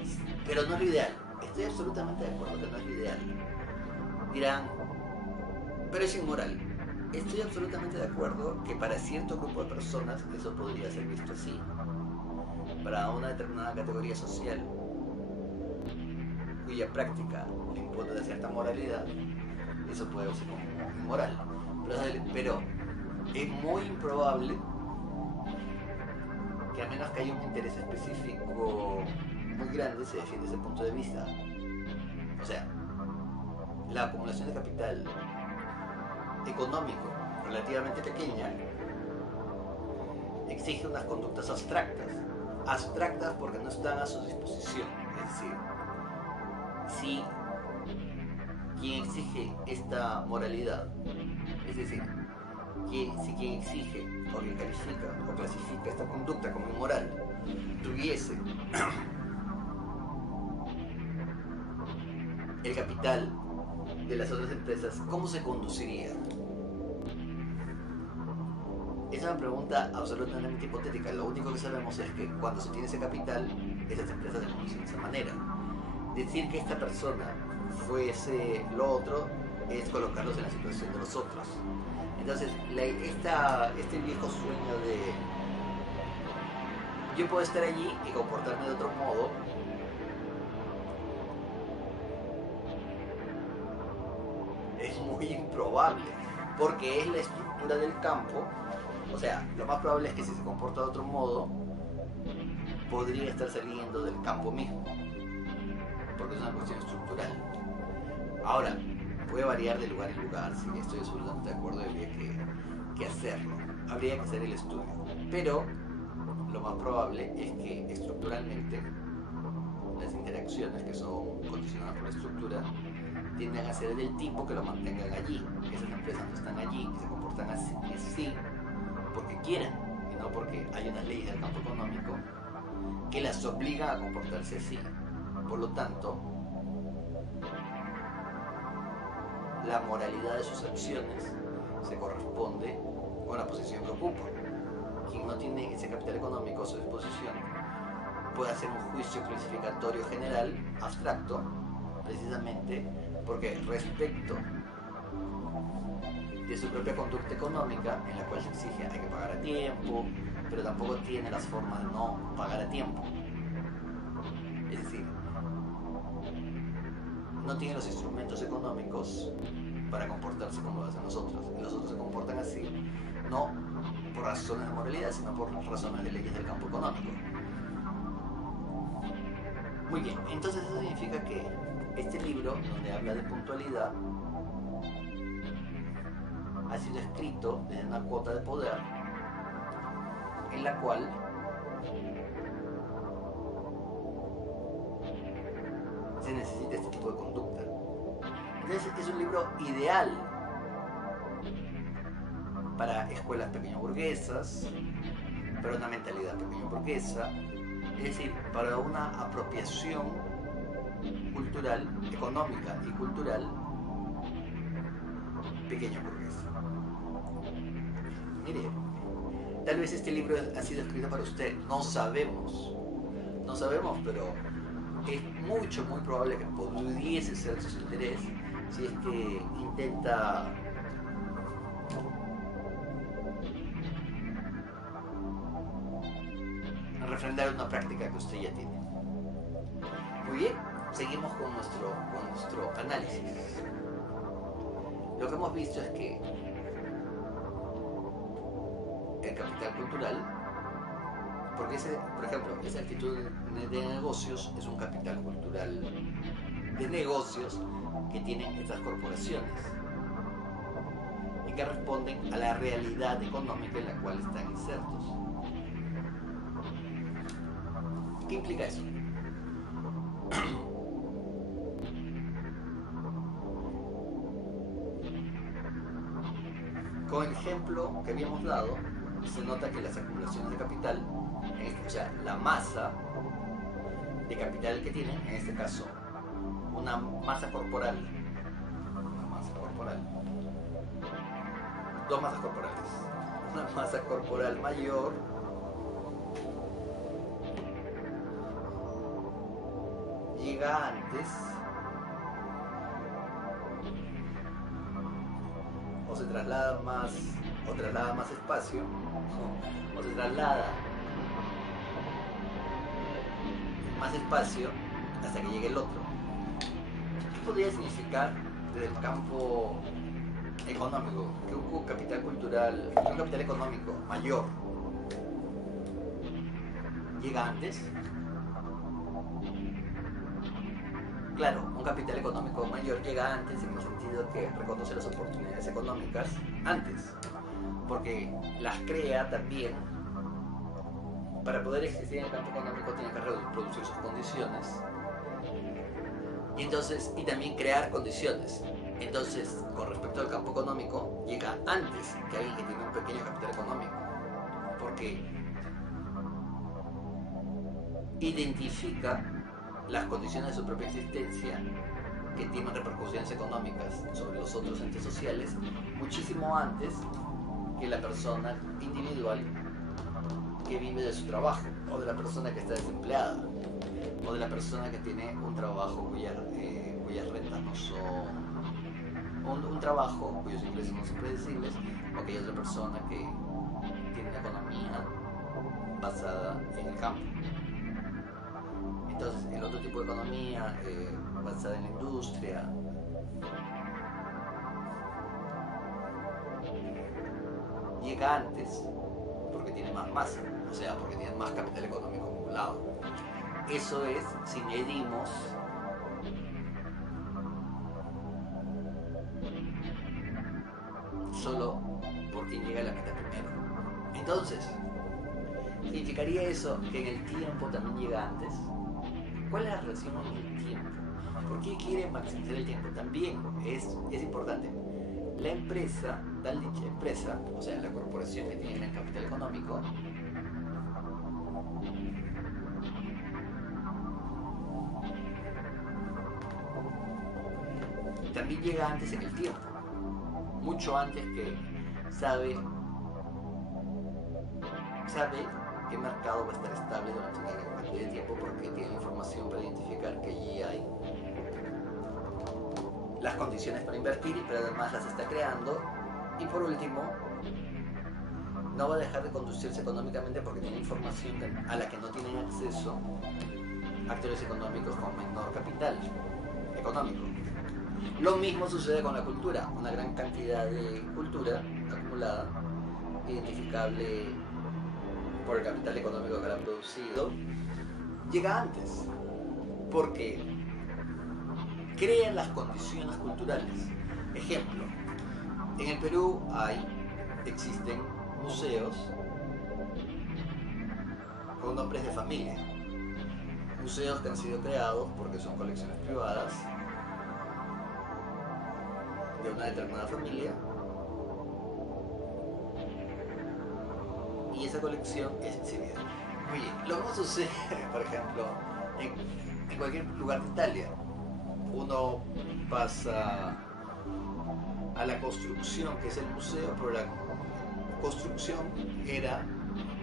pero no es lo ideal. Estoy absolutamente de acuerdo que no es lo ideal. Dirán, pero es inmoral. Estoy absolutamente de acuerdo que para cierto grupo de personas eso podría ser visto así. Para una determinada categoría social cuya práctica le impone de cierta moralidad, eso puede ser como inmoral. Pero es muy improbable que a menos que haya un interés específico muy grande se defienda ese punto de vista. O sea, la acumulación de capital económico relativamente pequeña exige unas conductas abstractas porque no están a su disposición. Es decir, si quien exige esta moralidad, es decir, si quien exige o quien califica o clasifica esta conducta como inmoral tuviese el capital de las otras empresas, ¿cómo se conduciría? Es una pregunta absolutamente hipotética. Lo único que sabemos es que cuando se tiene ese capital, esas empresas se conocen de esa manera. Decir que esta persona fuese lo otro es colocarlos en la situación de los otros. Entonces, este viejo sueño de yo puedo estar allí y comportarme de otro modo, es muy improbable, porque es la estructura del campo. O sea, lo más probable es que si se comporta de otro modo, podría estar saliendo del campo mismo, porque es una cuestión estructural. Ahora, puede variar de lugar en lugar, sí, estoy absolutamente de acuerdo, habría que hacerlo, habría que hacer el estudio, pero lo más probable es que estructuralmente las interacciones que son condicionadas por la estructura tienden a ser del tipo que lo mantengan allí. Esas empresas no están allí y se comportan así porque quieren y no porque hay unas leyes del campo económico que las obligan a comportarse así. Por lo tanto, la moralidad de sus acciones se corresponde con la posición que ocupan. Quien no tiene ese capital económico a su disposición puede hacer un juicio clasificatorio general, abstracto, precisamente porque respecto de su propia conducta económica, en la cual se exige hay que pagar a tiempo, pero tampoco tiene las formas de no pagar a tiempo. Es decir, no tiene los instrumentos económicos para comportarse como lo hacen los otros. Y los otros se comportan así, no por razones de moralidad, sino por razones de leyes del campo económico. Muy bien, entonces eso significa que este libro, donde habla de puntualidad, ha sido escrito desde una cuota de poder en la cual se necesita este tipo de conducta. Entonces es un libro ideal para escuelas pequeño-burguesas, para una mentalidad pequeño-burguesa, es decir, para una apropiación cultural, económica y cultural pequeño-burguesa. Mire, tal vez este libro ha sido escrito para usted, no sabemos, pero es muy probable que pudiese ser de su interés si es que intenta refrendar una práctica que usted ya tiene. Muy bien, seguimos con nuestro análisis. Lo que hemos visto es que el capital cultural, porque por ejemplo, esa actitud de negocios es un capital cultural de negocios que tienen estas corporaciones y que responden a la realidad económica en la cual están insertos. ¿Qué implica eso? Con el ejemplo que habíamos dado, se nota que las acumulaciones de capital, o sea, la masa de capital que tienen, en este caso, una masa corporal, dos masas corporales, una masa corporal mayor llega antes o se traslada más espacio o se traslada más espacio hasta que llegue el otro. ¿Qué podría significar desde el campo económico que un capital cultural, un capital económico mayor llega antes? Claro, un capital económico mayor llega antes en el sentido que reconoce las oportunidades económicas antes, porque las crea también. Para poder existir en el campo económico tiene que reproducir sus condiciones y también crear condiciones. Entonces, con respecto al campo económico, llega antes que alguien que tiene un pequeño capital económico, porque identifica las condiciones de su propia existencia que tienen repercusiones económicas sobre los otros entes sociales muchísimo antes que la persona individual que vive de su trabajo, o de la persona que está desempleada, o de la persona que tiene un trabajo cuyas rentas no son, un trabajo cuyos ingresos no son predecibles, o aquella otra persona que tiene una economía basada en el campo. Entonces, el otro tipo de economía basada en la industria llega antes porque tiene más masa, o sea, porque tiene más capital económico acumulado. Eso es si medimos solo por quién llega a la meta primero. Entonces, ¿significaría eso que en el tiempo también llega antes? ¿Cuál es la relación con el tiempo? ¿Por qué quiere maximizar el tiempo? También es importante. La empresa, tal dicha empresa, o sea, la corporación que tiene gran capital económico, también llega antes en el tiempo, mucho antes que sabe qué mercado va a estar estable durante una gran cantidad de tiempo porque tiene información para identificar que allí hay las condiciones para invertir, pero además las está creando. Y por último, no va a dejar de conducirse económicamente porque tiene información a la que no tienen acceso actores económicos con menor capital económico. Lo mismo sucede con la cultura, una gran cantidad de cultura acumulada, identificable por el capital económico que la ha producido, llega antes, porque crean las condiciones culturales. Ejemplo, en el Perú existen museos con nombres de familia, museos que han sido creados porque son colecciones privadas de una determinada familia, y esa colección es exhibida. Muy bien, lo mismo sucede, por ejemplo, en cualquier lugar de Italia. Uno pasa a la construcción, que es el museo, pero la construcción era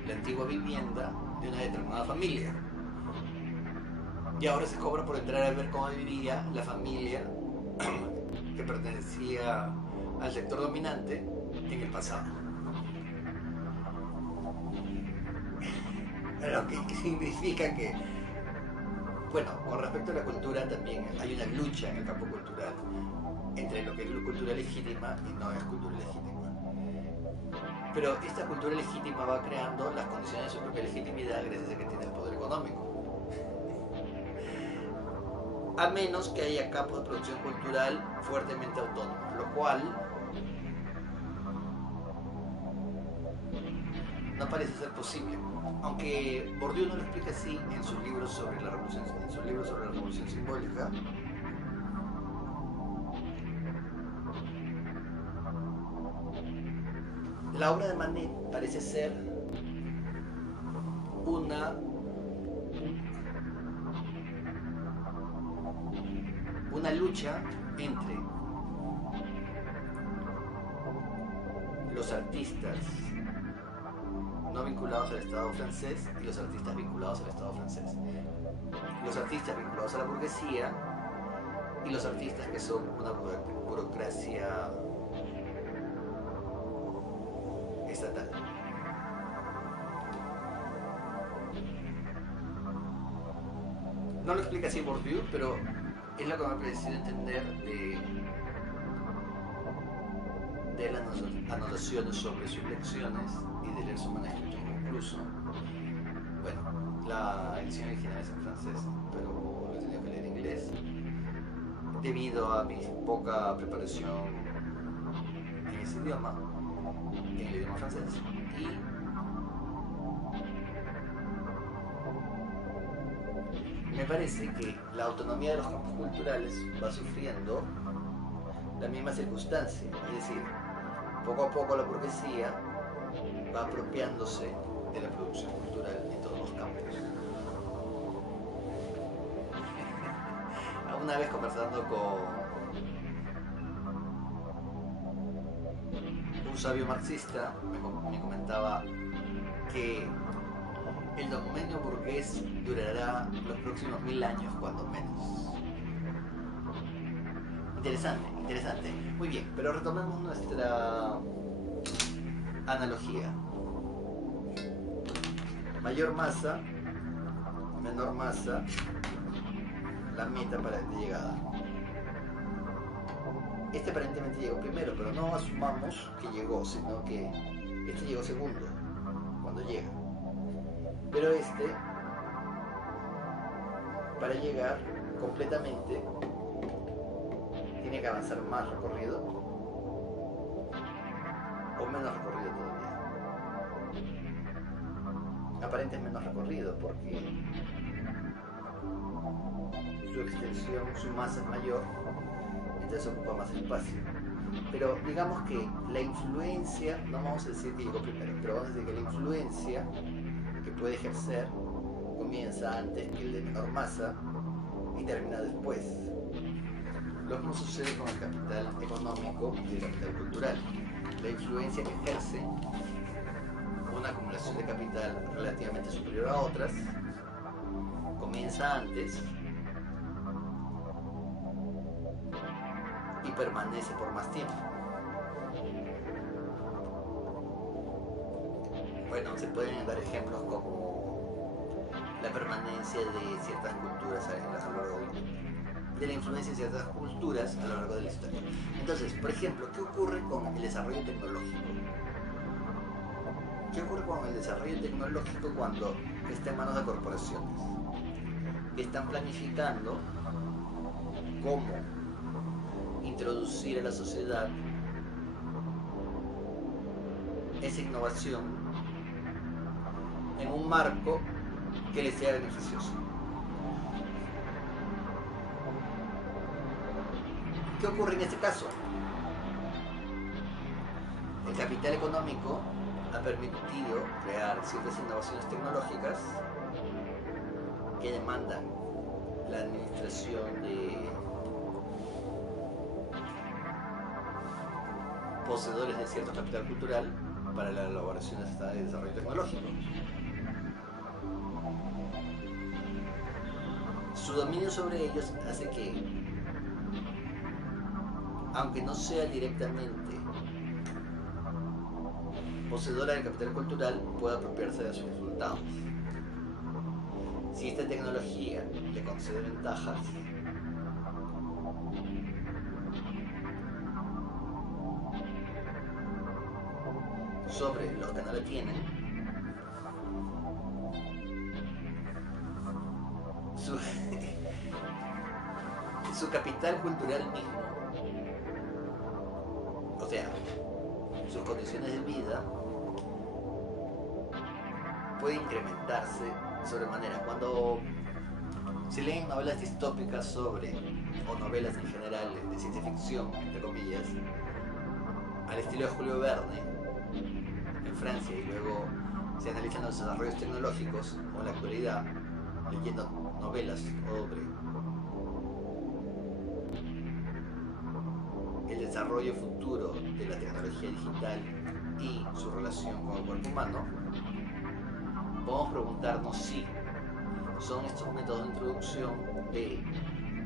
la antigua vivienda de una determinada familia. Y ahora se cobra por entrar a ver cómo vivía la familia que pertenecía al sector dominante en el pasado. Lo que significa que, bueno, con respecto a la cultura también hay una lucha en el campo cultural entre lo que es cultura legítima y no es cultura legítima. Pero esta cultura legítima va creando las condiciones de su propia legitimidad gracias a que tiene el poder económico. A menos que haya campos de producción cultural fuertemente autónomos, lo cual no parece ser posible. Aunque Bourdieu no lo explica así en sus libros sobre la revolución simbólica, la obra de Manet parece ser una lucha entre los artistas no vinculados al Estado francés y los artistas vinculados al Estado francés. Los artistas vinculados a la burguesía y los artistas que son una burocracia estatal. No lo explica así Bourdieu, pero es lo que me ha parecido entender de las anotaciones sobre sus lecciones y de leer su manuscrito incluso. Bueno, la edición original es en francés, pero lo he tenido que leer en inglés debido a mi poca preparación en ese idioma, en el idioma francés. Y me parece que la autonomía de los campos culturales va sufriendo la misma circunstancia, es decir, poco a poco la burguesía va apropiándose de la producción cultural en todos los campos. Una vez conversando con un un sabio marxista me comentaba que el dominio burgués durará los próximos 1000 años, cuando menos. Interesante, interesante. Muy bien, pero retomemos nuestra analogía. Mayor masa, menor masa, la meta de llegada. Este aparentemente llegó primero, pero no asumamos que llegó, sino que este llegó segundo, cuando llega. Pero este, para llegar completamente, tiene que avanzar más recorrido o menos recorrido todavía. Aparente es menos recorrido porque su extensión, su masa es mayor, entonces ocupa más espacio. Pero digamos que la influencia, no vamos a decir que llegó primero, pero vamos a decir que la influencia que puede ejercer comienza antes que el de menor masa y termina después. Lo mismo sucede con el capital económico y el capital cultural. La influencia que ejerce una acumulación de capital relativamente superior a otras comienza antes y permanece por más tiempo. Bueno, se pueden dar ejemplos como la permanencia de ciertas culturas a lo largo del tiempo, de la influencia de ciertas culturas a lo largo de la historia. Entonces, por ejemplo, ¿qué ocurre con el desarrollo tecnológico? ¿Qué ocurre con el desarrollo tecnológico cuando está en manos de corporaciones que están planificando cómo introducir a la sociedad esa innovación en un marco que les sea beneficioso? ¿Qué ocurre en este caso? El capital económico ha permitido crear ciertas innovaciones tecnológicas que demandan la administración de poseedores de cierto capital cultural para la elaboración de desarrollo tecnológico. Su dominio sobre ellos hace que, aunque no sea directamente poseedora del capital cultural, pueda apropiarse de sus resultados. Si esta tecnología le concede ventajas, sobre los que no la tienen, su capital cultural mismo, o sea, sus condiciones de vida, puede incrementarse sobremanera. Cuando se leen novelas distópicas o novelas en general de ciencia ficción, entre comillas, al estilo de Julio Verne en Francia, y luego se analizan los desarrollos tecnológicos o en la actualidad, leyendo novelas sobre el desarrollo futuro de la tecnología digital y su relación con el cuerpo humano, podemos preguntarnos si son estos métodos de introducción de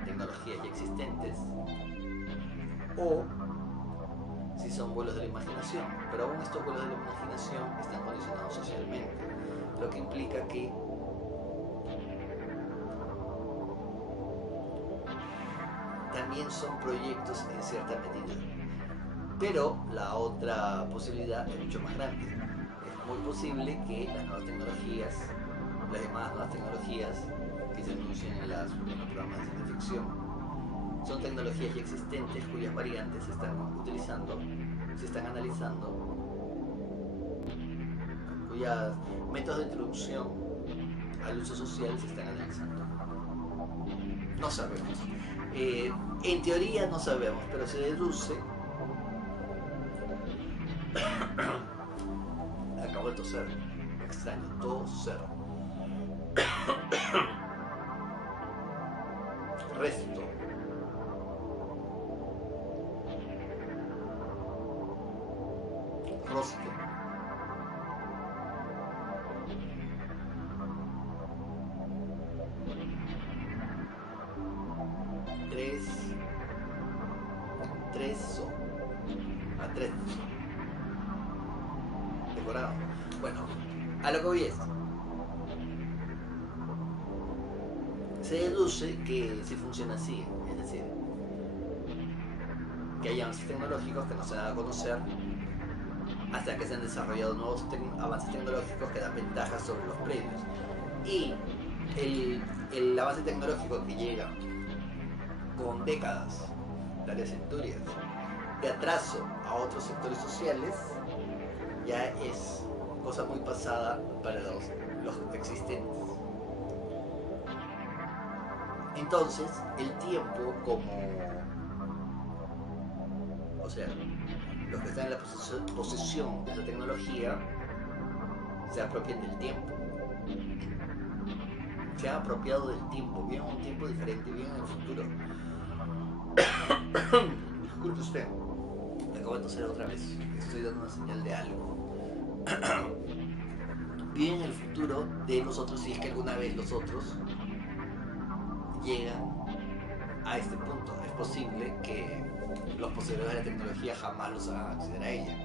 tecnologías ya existentes o si son vuelos de la imaginación. Pero aún estos vuelos de la imaginación están condicionados socialmente, lo que implica que también son proyectos en cierta medida. Pero la otra posibilidad es mucho más grande. Es muy posible que las nuevas tecnologías, las llamadas nuevas tecnologías que se anuncian en los programas de ciencia ficción, son tecnologías ya existentes cuyas variantes se están utilizando, se están analizando, cuyos métodos de introducción al uso social se están analizando. No sabemos. En teoría no sabemos, pero se deduce. Acabo de toser, extraño, toser. Resto. rostro. Atrezo. Decorado. Bueno, a lo que voy es. Se deduce que sí funciona así, es decir, que hay avances tecnológicos que no se dan a conocer hasta que se han desarrollado nuevos avances tecnológicos que dan ventajas sobre los previos. Y el avance tecnológico que llega con décadas, varias centurias, de atraso a otros sectores sociales, ya es cosa muy pasada para los existentes. Entonces, el tiempo o sea, los que están en la posesión de la tecnología se apropian del tiempo. Se han apropiado del tiempo, viven un tiempo diferente, viven en el futuro. Disculpe usted, me acabo de toser otra vez, estoy dando una señal de algo. Viven en el futuro de nosotros, si es que alguna vez los otros llegan a este punto. Es posible que los poseedores de la tecnología jamás los hagan acceder a ella.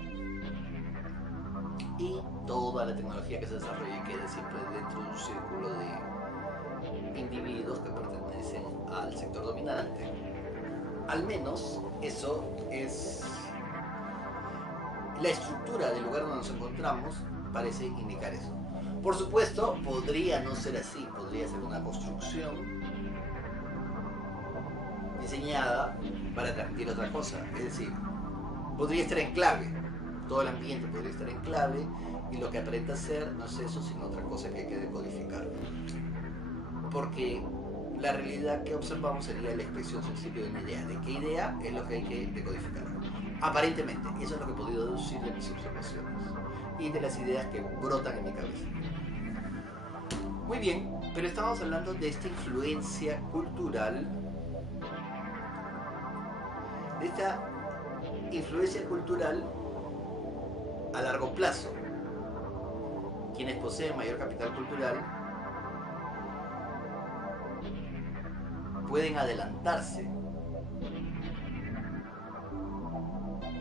Y toda la tecnología que se desarrolle quede siempre dentro de un círculo de individuos que pertenecen al sector dominante. Al menos eso es la estructura del lugar donde nos encontramos, parece indicar eso. Por supuesto, podría no ser así, podría ser una construcción diseñada para transmitir otra cosa, es decir, podría estar en clave, todo el ambiente podría estar en clave y lo que aparenta ser no es eso sino otra cosa que hay que decodificar, porque la realidad que observamos sería la expresión sensible de una idea. ¿De qué idea? Es lo que hay que decodificar. Aparentemente, eso es lo que he podido deducir de mis observaciones y de las ideas que brotan en mi cabeza. Muy bien, pero estamos hablando de esta influencia cultural, a largo plazo. Quienes poseen mayor capital cultural pueden adelantarse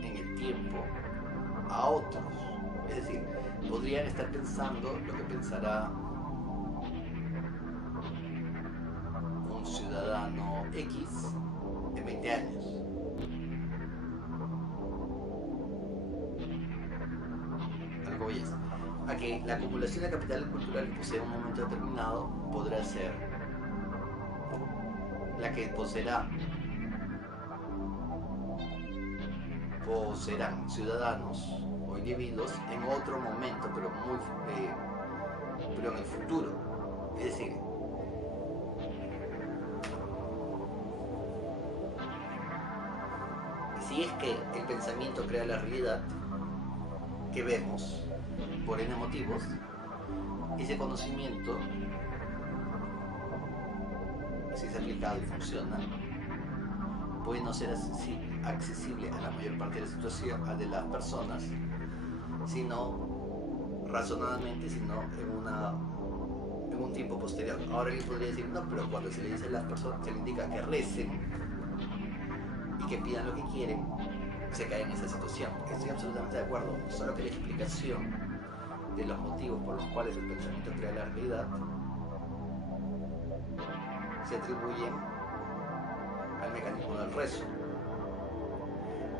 en el tiempo a otros. Es decir, podrían estar pensando lo que pensará un ciudadano X en 20 años. Algo voy a que la acumulación de capital cultural que posee en un momento determinado podrá ser la que poseerán ciudadanos o individuos en otro momento, pero en el futuro. Es decir, si es que el pensamiento crea la realidad que vemos por N motivos, ese conocimiento, si es aplicado y funciona, puede no ser accesible a la mayor parte de las personas, sino razonadamente, sino en un tiempo posterior. Ahora alguien podría decir, no, pero cuando se le dice a las personas, se le indica que recen y que pidan lo que quieren, se cae en esa situación. Estoy absolutamente de acuerdo, solo que la explicación de los motivos por los cuales el pensamiento crea la realidad se atribuyen al mecanismo del rezo,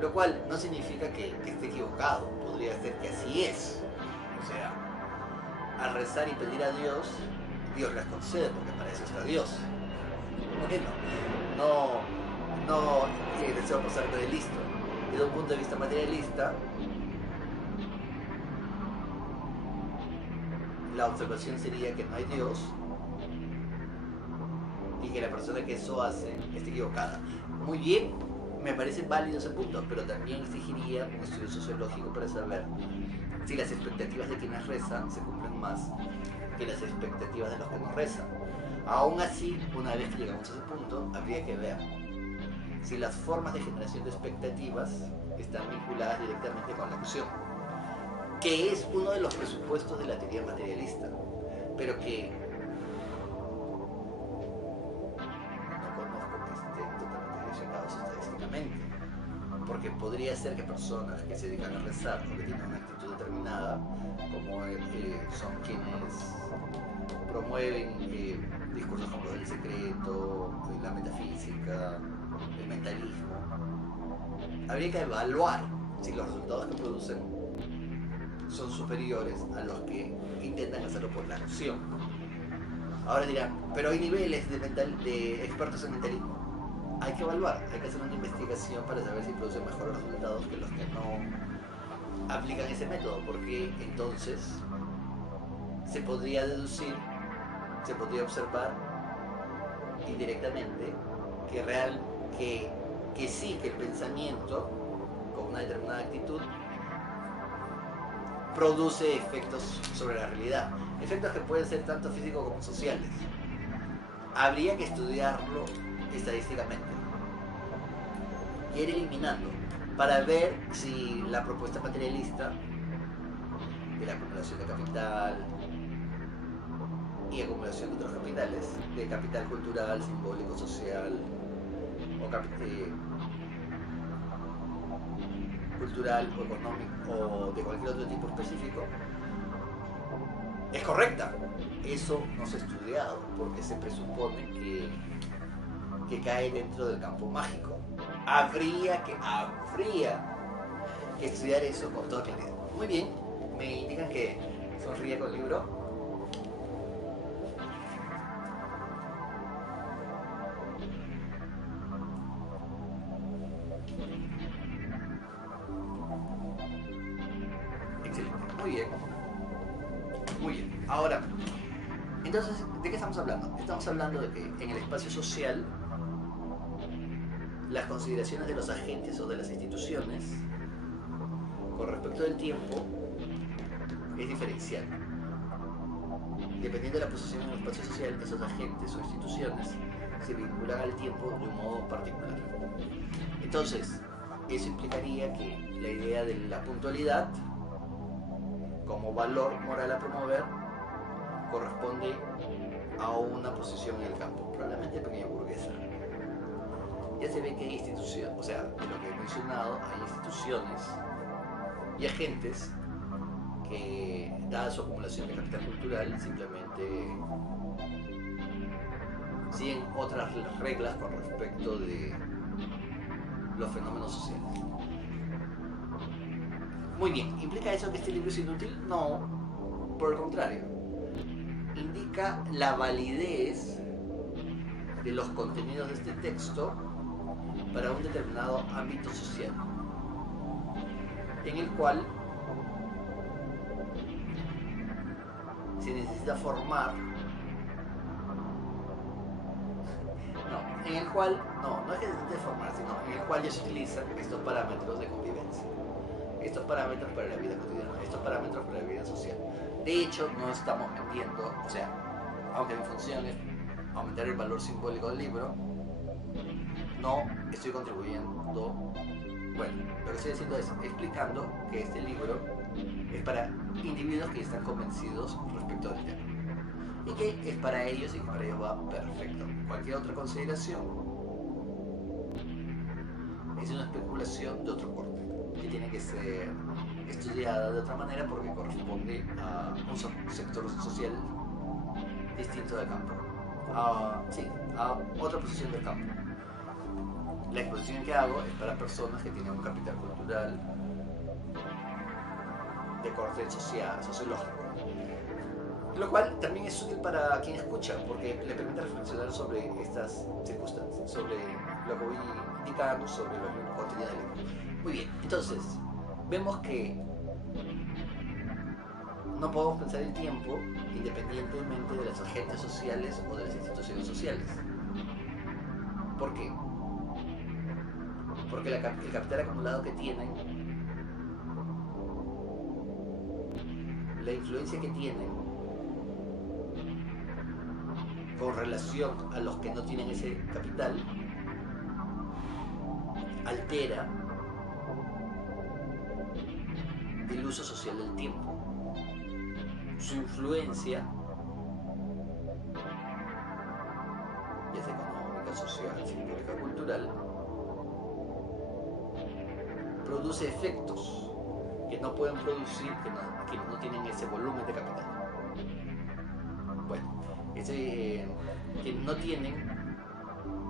lo cual no significa que esté equivocado, podría ser que así es. O sea, al rezar y pedir a Dios, Dios las concede, porque para eso está Dios. Bueno, no deseo pasarte de listo. Desde un punto de vista materialista, la observación sería que no hay Dios y que la persona que eso hace esté equivocada. Muy bien, me parece válido ese punto, pero también exigiría un estudio sociológico para saber si las expectativas de quienes rezan se cumplen más que las expectativas de los que no rezan. Aún así, una vez que llegamos a ese punto, habría que ver si las formas de generación de expectativas están vinculadas directamente con la acción. que es uno de los presupuestos de la teoría materialista, pero que no conozco que estén totalmente direccionados estadísticamente, porque podría ser que personas que se dedican a rezar o que tienen una actitud determinada, como son quienes promueven discursos como los del secreto, la metafísica, el mentalismo, habría que evaluar si los resultados que producen son superiores a los que intentan hacerlo por la noción. Ahora dirán, pero hay niveles de expertos en mentalismo. Hay que evaluar, hay que hacer una investigación para saber si producen mejores resultados que los que no aplican ese método, porque entonces se podría deducir, se podría observar indirectamente que sí, que el pensamiento con una determinada actitud produce efectos sobre la realidad, efectos que pueden ser tanto físicos como sociales. Habría que estudiarlo estadísticamente y ir eliminando para ver si la propuesta materialista de la acumulación de capital y acumulación de otros capitales, de capital cultural, simbólico, social o cultural o económico o de cualquier otro tipo específico, es correcta. Eso no se ha estudiado porque se presupone que cae dentro del campo mágico. Habría que estudiar eso con toda claridad. Muy bien, me indican que sonríe con el libro. Excelente, muy bien. Muy bien, ahora, entonces, ¿de qué estamos hablando? Estamos hablando de que en el espacio social las consideraciones de los agentes o de las instituciones con respecto del tiempo es diferencial. Dependiendo de la posición en el espacio social, esos agentes o instituciones se vinculan al tiempo de un modo particular. Entonces, eso implicaría que la idea de la puntualidad como valor moral a promover corresponde a una posición en el campo, probablemente pequeña burguesa. Ya se ve que hay instituciones, o sea, de lo que he mencionado, hay instituciones y agentes que, dada su acumulación de capital cultural, simplemente siguen otras reglas con respecto de los fenómenos sociales. Muy bien, ¿implica eso que este libro es inútil? No, por el contrario. Indica la validez de los contenidos de este texto para un determinado ámbito social, en el cual se necesita formar, no es que se necesite formar, sino en el cual ya se utilizan estos parámetros de convivencia, estos parámetros para la vida cotidiana, estos parámetros para la vida social. De hecho, no estamos vendiendo, o sea, aunque mi función es aumentar el valor simbólico del libro, no estoy contribuyendo, bueno, lo que estoy haciendo es explicando que este libro es para individuos que están convencidos respecto del tema y que es para ellos y que para ellos va perfecto. Cualquier otra consideración es una especulación de otro corte que tiene que ser estudiada de otra manera porque corresponde a un sector social distinto del campo, a otra posición del campo. La exposición que hago es para personas que tienen un capital cultural de corte social, sociológico, lo cual también es útil para quien escucha porque le permite reflexionar sobre estas circunstancias, sobre lo que voy indicando, sobre los contenidos del libro. Muy bien, entonces vemos que no podemos pensar el tiempo independientemente de los agentes sociales o de las instituciones sociales. ¿Por qué? Porque el capital acumulado que tienen, la influencia que tienen con relación a los que no tienen ese capital, altera el uso social del tiempo. Su influencia, ya sea económica, social, simbólica, cultural, produce efectos que no pueden producir, que no tienen ese volumen de capital. Bueno, que no tienen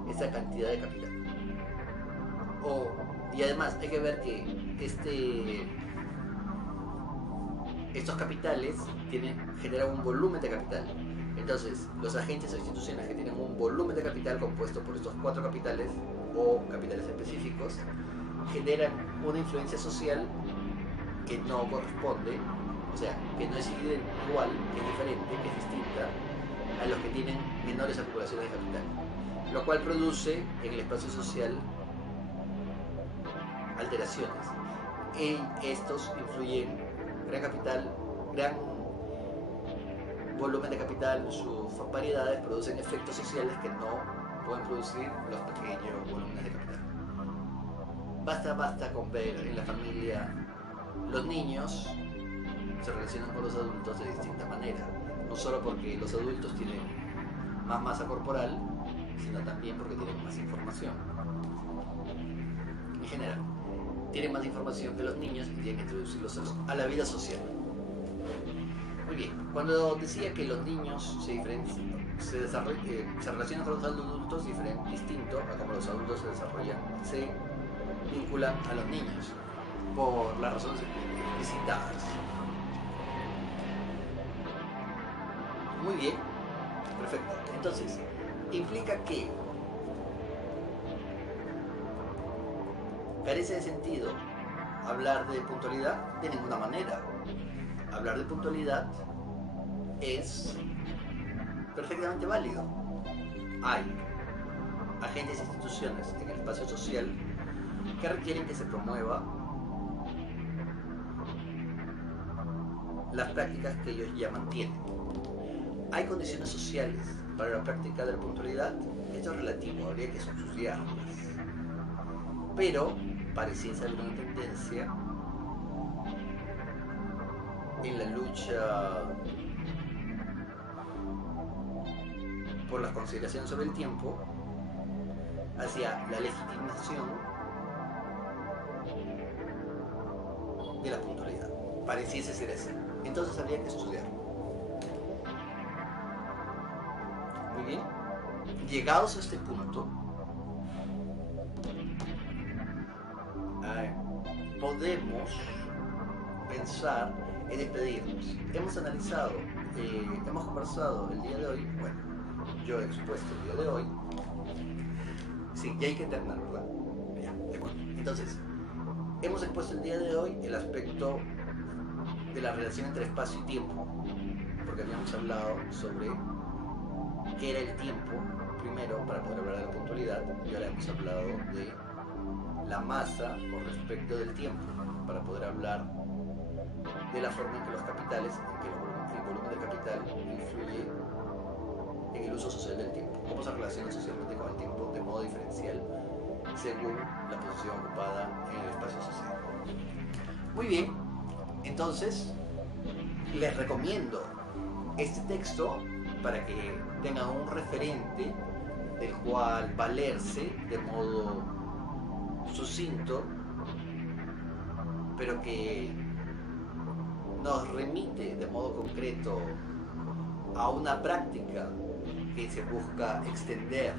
esa cantidad de capital. Y además hay que ver que estos capitales generan un volumen de capital. Entonces, los agentes o instituciones que tienen un volumen de capital compuesto por estos 4 capitales o capitales específicos generan una influencia social que no corresponde, o sea, que no es igual, que es diferente, que es distinta a los que tienen menores acumulaciones de capital, lo cual produce en el espacio social alteraciones. Estos influyen gran volumen de capital, sus variedades producen efectos sociales que no pueden producir los pequeños volúmenes de capital. Basta con ver en la familia, los niños se relacionan con los adultos de distinta manera, no solo porque los adultos tienen más masa corporal, sino también porque tienen más información. En general, tienen más información que los niños y tienen que introducirlos a la vida social. Muy bien, cuando decía que los niños se relacionan con los adultos distinto a como los adultos se vinculan a los niños, por las razones explicitadas. Muy bien, perfecto. Entonces, implica que carece de sentido hablar de puntualidad de ninguna manera. Hablar de puntualidad es perfectamente válido. Hay agentes e instituciones en el espacio social que requieren que se promueva las prácticas que ellos ya mantienen. Hay condiciones sociales para la práctica de la puntualidad. Esto es relativo, habría que estudiarlas. Pero pareciese haber una tendencia en la lucha por las consideraciones sobre el tiempo hacia la legitimación de la puntualidad. Pareciese ser así. Entonces habría que estudiarlo. Muy bien. Llegados a este punto, podemos pensar en despedirnos. Hemos conversado el día de hoy, bueno, yo he expuesto el día de hoy. Sí, ya hay que terminar, ¿verdad? Ya, de acuerdo. Entonces, hemos expuesto el día de hoy el aspecto de la relación entre espacio y tiempo, porque habíamos hablado sobre qué era el tiempo primero para poder hablar de la puntualidad, y ahora hemos hablado de la masa con respecto del tiempo para poder hablar de la forma en que los capitales, en que el volumen del capital influye en el uso social del tiempo, cómo se relaciona socialmente con el tiempo de modo diferencial según la posición ocupada en el espacio social. Muy bien, entonces les recomiendo este texto para que tengan un referente del cual valerse de modo sucinto, pero que nos remite de modo concreto a una práctica que se busca extender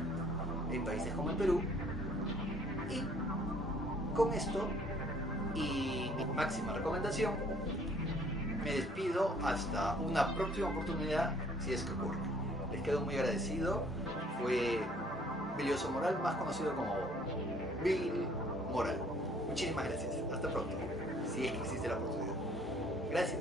en países como el Perú. Y con esto y mi máxima recomendación, me despido hasta una próxima oportunidad, si es que ocurre. Les quedo muy agradecido. Fue Bilioso Moral, más conocido como Bill Moral. Muchísimas gracias. Hasta pronto, si es que existe la oportunidad. Gracias.